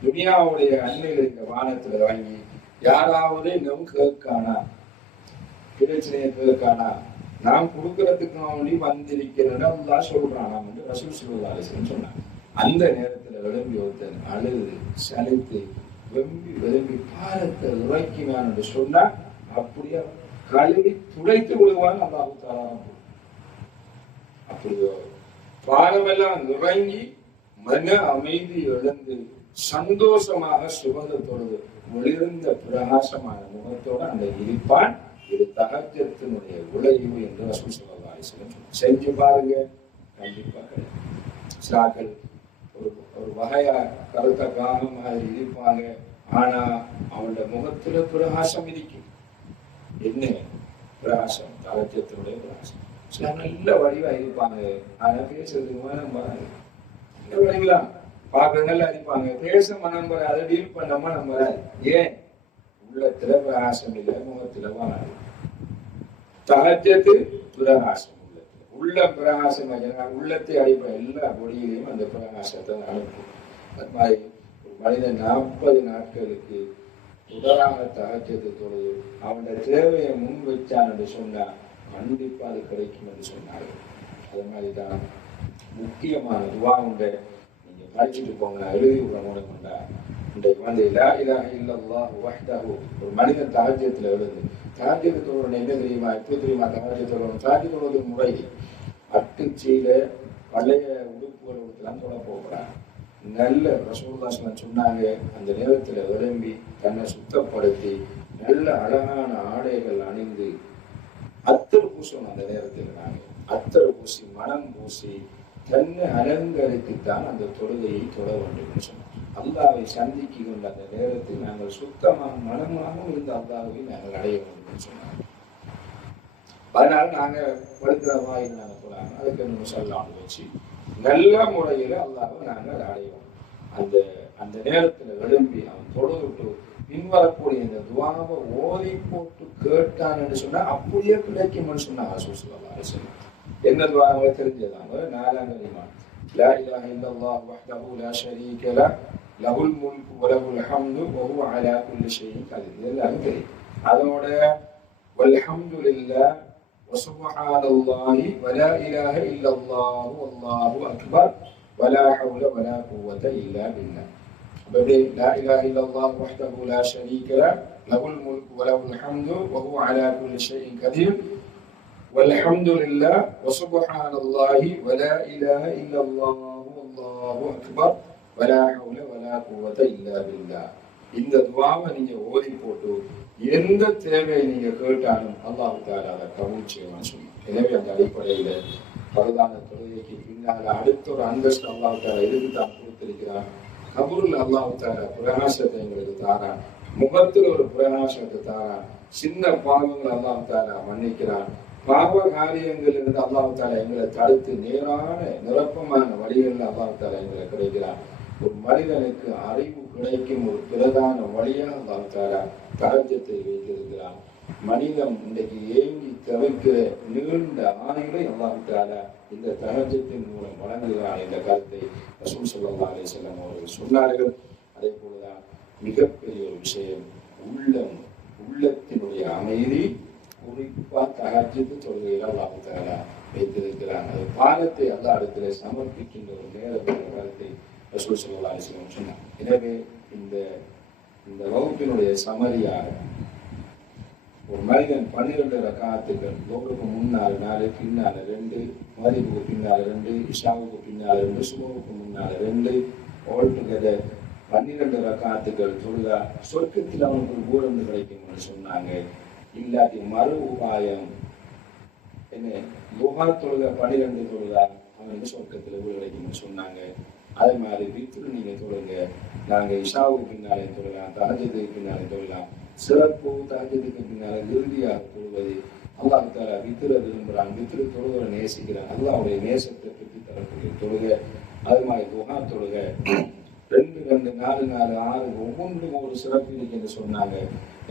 துனியாவுடைய அண்மையில் இருக்க வானத்துல வாங்கி யாராவது இன்னும் கேட்கானா, பிரச்சனையை கேட்கானா, நாம் கொடுக்கறதுக்கு வேண்டி வந்திருக்கிறத அல்லாஹ் சொல்றான். நாம் வந்து ரசூல் ஸல்லல்லாஹு அலைஹி வஸல்லம் சொன்னாங்க. அந்த நேரத்துல விளம்பி ஒருத்தன் அழுது சலித்து விளம்பி பாரத்தை இறக்கினான் என்று சொன்னா அப்படியே கழுவி துடைத்து விடுவான் அல்லாஹ் தஆலா. அப்படியோ பாரமெல்லாம் இறங்கி மன அமைதி இழந்து சந்தோஷமாக சுகந்தத்தோடு ஒளிர்ந்த பிரகாசமான முகத்தோடு அந்த இருப்பான். இது தகஜத்தினுடைய விளைவு என்று ரசூல் ஸல்லல்லாஹு அலைஹி வஸல்லம் செஞ்சு பாருங்க, கண்டிப்பா கிடைக்கும். ஒரு வகையா கருத்த காகம் மாதிரி இருப்பாங்க, ஆனா அவனோட முகத்துல பிரகாசம் இருக்கும். என்ன பிரகாசம்? தகஜத்தினுடைய பிரகாசம். சில நல்ல வடிவா இருப்பாங்க, ஆனா பேசுறதுக்கு மனம் வராது. நல்ல வடிவா பார்க்க நல்லா இருப்பாங்க, பேச மனம் வராது, அதை டீல் பண்ண மனம் வராது. ஏன்? உள்ளத்துல பிரகாசம் இல்லை, முகத்துல வராது. தகஜத்து பிரகாசம் உள்ளத்துல, உள்ள பிரகாசம் உள்ளத்தை அடிப்ப எல்லா பொடியிலையும் அந்த பிரகாசத்தை அனுப்பும். அது மாதிரி ஒரு மனிதன் 40 நாட்களுக்கு தொடராக தகஜத்து தொழுது அவனுடைய தேவையை முன் வச்சான் என்று சொன்னா கண்டிப்பா அது கிடைக்கும் என்று சொன்னார்கள். அது மாதிரிதான் முக்கியமான துவா உண்டு. நீங்க படிச்சுட்டு போங்க, எழுதி விட முடியும்டா. இன்றைக்கு வந்து லா இலாஹ இல்லல்லாஹு வஹ்தஹு, ஒரு மனிதன் தஹஜ்ஜுத்ல எழுது. தஹஜ்ஜுத் தொழுவது என்ன தெரியுமா? எப்போ தெரியுமா தஹஜ்ஜுத் தொழுவது? தஹஜ்ஜுத் தொழுவது முறை அட்டுச்சீல பழைய உடுப்புகள் உடுத்தலாம் தொழ போகிறான். நல்ல ரசூலுல்லாஹி சொன்னாங்க, அந்த நேரத்தில் விளம்பி தன்னை சுத்தப்படுத்தி நல்ல அழகான ஆடைகள் அணிந்து அத்தர் பூசணும். அந்த நேரத்தில் நாங்கள் அத்தர் பூசி மனம் பூசி தன்னை அலங்கரித்துத்தான் அந்த தொழுகையை தொழ வேண்டும் சொன்னார். அல்லாவை சந்திக்கு கொண்ட அந்த நேரத்தில் நாங்கள் சுத்தமாக மனமாகவும் இருந்த அல்லாவை நாங்கள் அடைய வேண்டும் சொன்னார். அதனால நாங்கள் படுக்கிற வாயில் நாங்கள் போறாங்க, அதுக்கு நம்ம சொல்லாமல் வச்சு நல்ல முறையில் அல்லாவை நாங்கள் அடைவோம். அந்த நேரத்தில் எழும்பி அவன் தொழுவிட்டு பின்வரக்கூடிய இந்த துவாவை ஓதி போட்டு கேட்டான் என்று சொன்னா அப்படியே கிடைக்கும்னு சொன்னாங்க ரசூல் ஸல்லல்லாஹு அலைஹி வஸல்லம். என்ன துவாவை தெரிஞ்சதாங்க? 4ஆம் கலிமா லா இலாஹ இல்லல்லாஹு வஹ்தஹு லா ஷரீக லஹு லஹுல் முல்கு வ லஹுல் ஹம்து வ ஹுவ அலா குல்லி ஷைஇன் கதீர். இதெல்லாம் தெரியும். அதோட வல்ஹம்துலில்லாஹ் வ சுப்ஹானல்லாஹி வ லா இலாஹ இல்லல்லாஹு வல்லாஹு அக்பர் வ லா ஹவ்ல வ லா குவத இல்லா பில்லாஹ். அப்படி லா இலாஹ இல்லல்லாஹு வஹ்தஹு லா ஷரீக லஹு லஹுல் முல்கு வ லஹுல் ஹம்து வ ஹுவ அலா குல்லி ஷைஇன் கதீர் வல்ஹம்துலில்லாஹ் வ சுப்ஹானல்லாஹி வ லா இலாஹ இல்லல்லாஹு வல்லாஹு அக்பர் வ லா ஹவ்ல வ லா குவத இல்லா பில்லாஹ். இந்த துஆவை நீங்க ஓதி போட்டு எந்த தேவையை நீங்க கேட்டாலும் அல்லாஹ் தஆலா அதை கபூல் செய்வான்னு சொன்னார். எனவே அந்த அடிப்படையில் பரதான தொழுகைக்கு பின்னால் அடுத்த ஒரு அந்தஸ்து அல்லாஹ் தஆலா எதுக்கு தான் கொடுத்திருக்கிறான்? கபூரில் அல்லாஹ் தஆலா பிரகாசத்தை எங்களுக்கு தாரான், முகத்தில் ஒரு பிரகாசத்தை தாரான், சின்ன பாவங்கள் அல்லாஹ் தஆலா மன்னிக்கிறான், பாவ காரியங்கள் இருந்து அல்லாஹ் தஆலா எங்களை தடுத்து நேரான நிரப்பமான வழிகளில் அல்லாஹ் தஆலா எங்களை கிடைக்கிறான். ஒரு மனிதனுக்கு அறிவு கிடைக்கும் ஒரு பிரதான வழியாக அல்லாஹ் தஆலா தஹஜ்ஜத்தை வைத்திருக்கிறான். மனிதன் இன்றைக்கு ஏங்கி தவிர்க்கிற நீண்ட ஆயுளை அல்லாஹ் தஆலா இந்த தஹஜ்ஜத்தின் மூலம் வழங்குகிறான் என்ற கருத்தை ரசூல் ஸல்லல்லாஹு அலைஹி வஸல்லம் அவர்கள் சொன்னார்கள். அதே போலதான் மிகப்பெரிய ஒரு விஷயம் உள்ளத்தினுடைய அமைதி குறிப்பா தஹஜ்ஜத் தொழுகையில் அல்லாஹ் தஆலா வைத்திருக்கிறான். அது பாலத்தை அல்லாஹ் இடத்திலே சமர்ப்பிக்கின்ற ஒரு நேரத்தின் கருத்தை ரசூல் ஸல்லல்லாஹு அலைஹி வஸல்லம் சொன்னார். எனவே இந்த வகுப்பினுடைய சமரியாக ஒரு மனிதன் 12 ரக்காத்துகள் லோகருக்கு முன்னால் 4, பின்னால் 2, மகரிபுக்கு பின்னால் 2, இஷாவுக்கு பின்னால் 2, சுபஹுக்கு முன்னால் 2, ஆல் டுகெதர் 12 ரக்காத்துகள் தொழுதா சொர்க்கத்தில் அவனுக்கு ஒரு பூரந்து கிடைக்கும்னு சொன்னாங்க. இல்லாட்டி மறு உபாயம் என்ன, துஹா தொழுத 12 தொழுதா அவனுக்கு சொர்க்கத்தில் வீடு கிடைக்கும்னு சொன்னாங்க. அதே மாதிரி வித்ரு நீங்க தொழுங்க, நாங்க இஷாவுக்கு பின்னாலே தொழலாம், தஹஜ்ஜுக்கு பின்னாலே தொழலாம். சிறப்பு தஹஜ்ஜுக்கு பின்னால இறுதியாக தொழுவது அல்லாஹ் தஆலா வித்ர விரும்புகிறான், வித்ரு தொழுவதை நேசிக்கிறான், அல்லாஹ்வுடைய நேசத்தை பெற்று தரக்கூடிய தொழுகை. அது மாதிரி துஹா தொழுகை 2, 2, 4, 4, 6 ஒவ்வொன்றும் ஒரு சிறப்பு இருக்கு என்று சொன்னாங்க.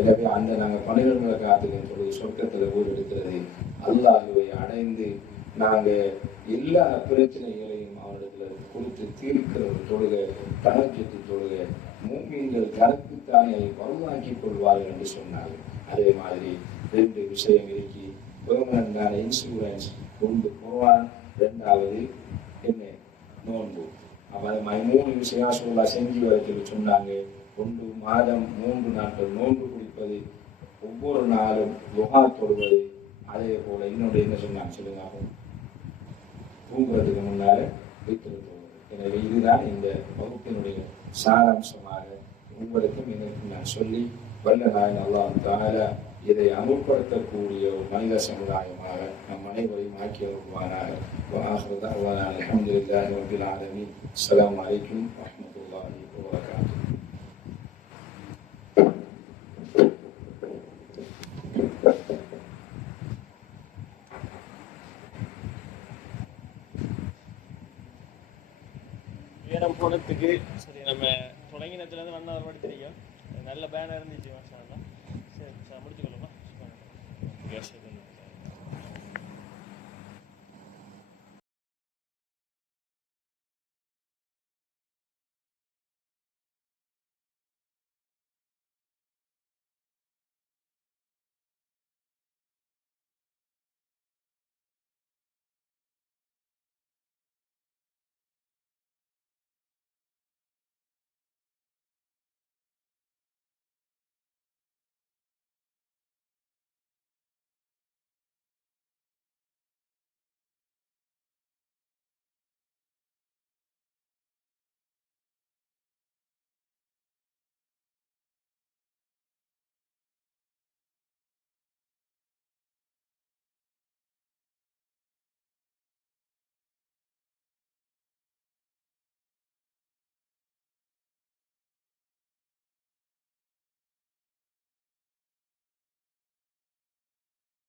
எனவே அந்த நாங்கள் 12 ரக்காத்துக்கு தொழுது சொர்க்கத்தில் வீடு எடுக்கிறது, அல்லாஹ்வை அடைந்து நாங்கள் எல்லா பிரச்சனைகளையும் அவரிடத்துல கொடுத்து தீர்க்கிற ஒரு தொழுகை தஹஜ்ஜுத் தொழுகை. மூமின்கள் கருத்துத்தானே பருவாக்கி கொள்வார்கள் என்று சொன்னார்கள். அதே மாதிரி 2 விஷயம் இருக்கு. பெர்மனண்டான இன்சூரன்ஸ், ஒன்று குர்ஆன், 2வது என்ன நோன்பு. அப்ப அது மாதிரி 3 விஷயம் சொல்லா செஞ்சு வர சொன்னாங்க. 1 மாதம் 3 நாட்கள் நோன்பு குடிப்பது, ஒவ்வொரு நாளும் துஹா தொழுவது, அதே போல இன்னொன்று என்ன சொன்னாங்க சொல்லுங்க, தூங்குறதுக்கு முன்னால வித்ரு தொழுவது. எனவே இதுதான் இந்த வகுப்பினுடைய சாராம்சமாக உங்களுக்கும் எனக்கும் நான் சொல்லி வல்ல நாயன் அல்லாஹ் தஆலா இதை அமுல்படுத்தக்கூடிய ஒரு மனித சமுதாயமாக நம் அனைவரையும் ஆக்கி வருவானாக. வஆகிரு தஅவானா அல்ஹம்துலில்லாஹி ரப்பில் ஆலமீன். அஸ்ஸலாமு அலைக்கும் வரஹ்மத்துல்லாஹி வபரகாத்துஹு. நேரம் போனதுக்கு சரி, நம்ம தொடங்கினத்துலேருந்து 1 hour மட்டும் தெரியும். நல்ல பேனர் இருந்துச்சு. சரி முடிச்சுக்கலாமா?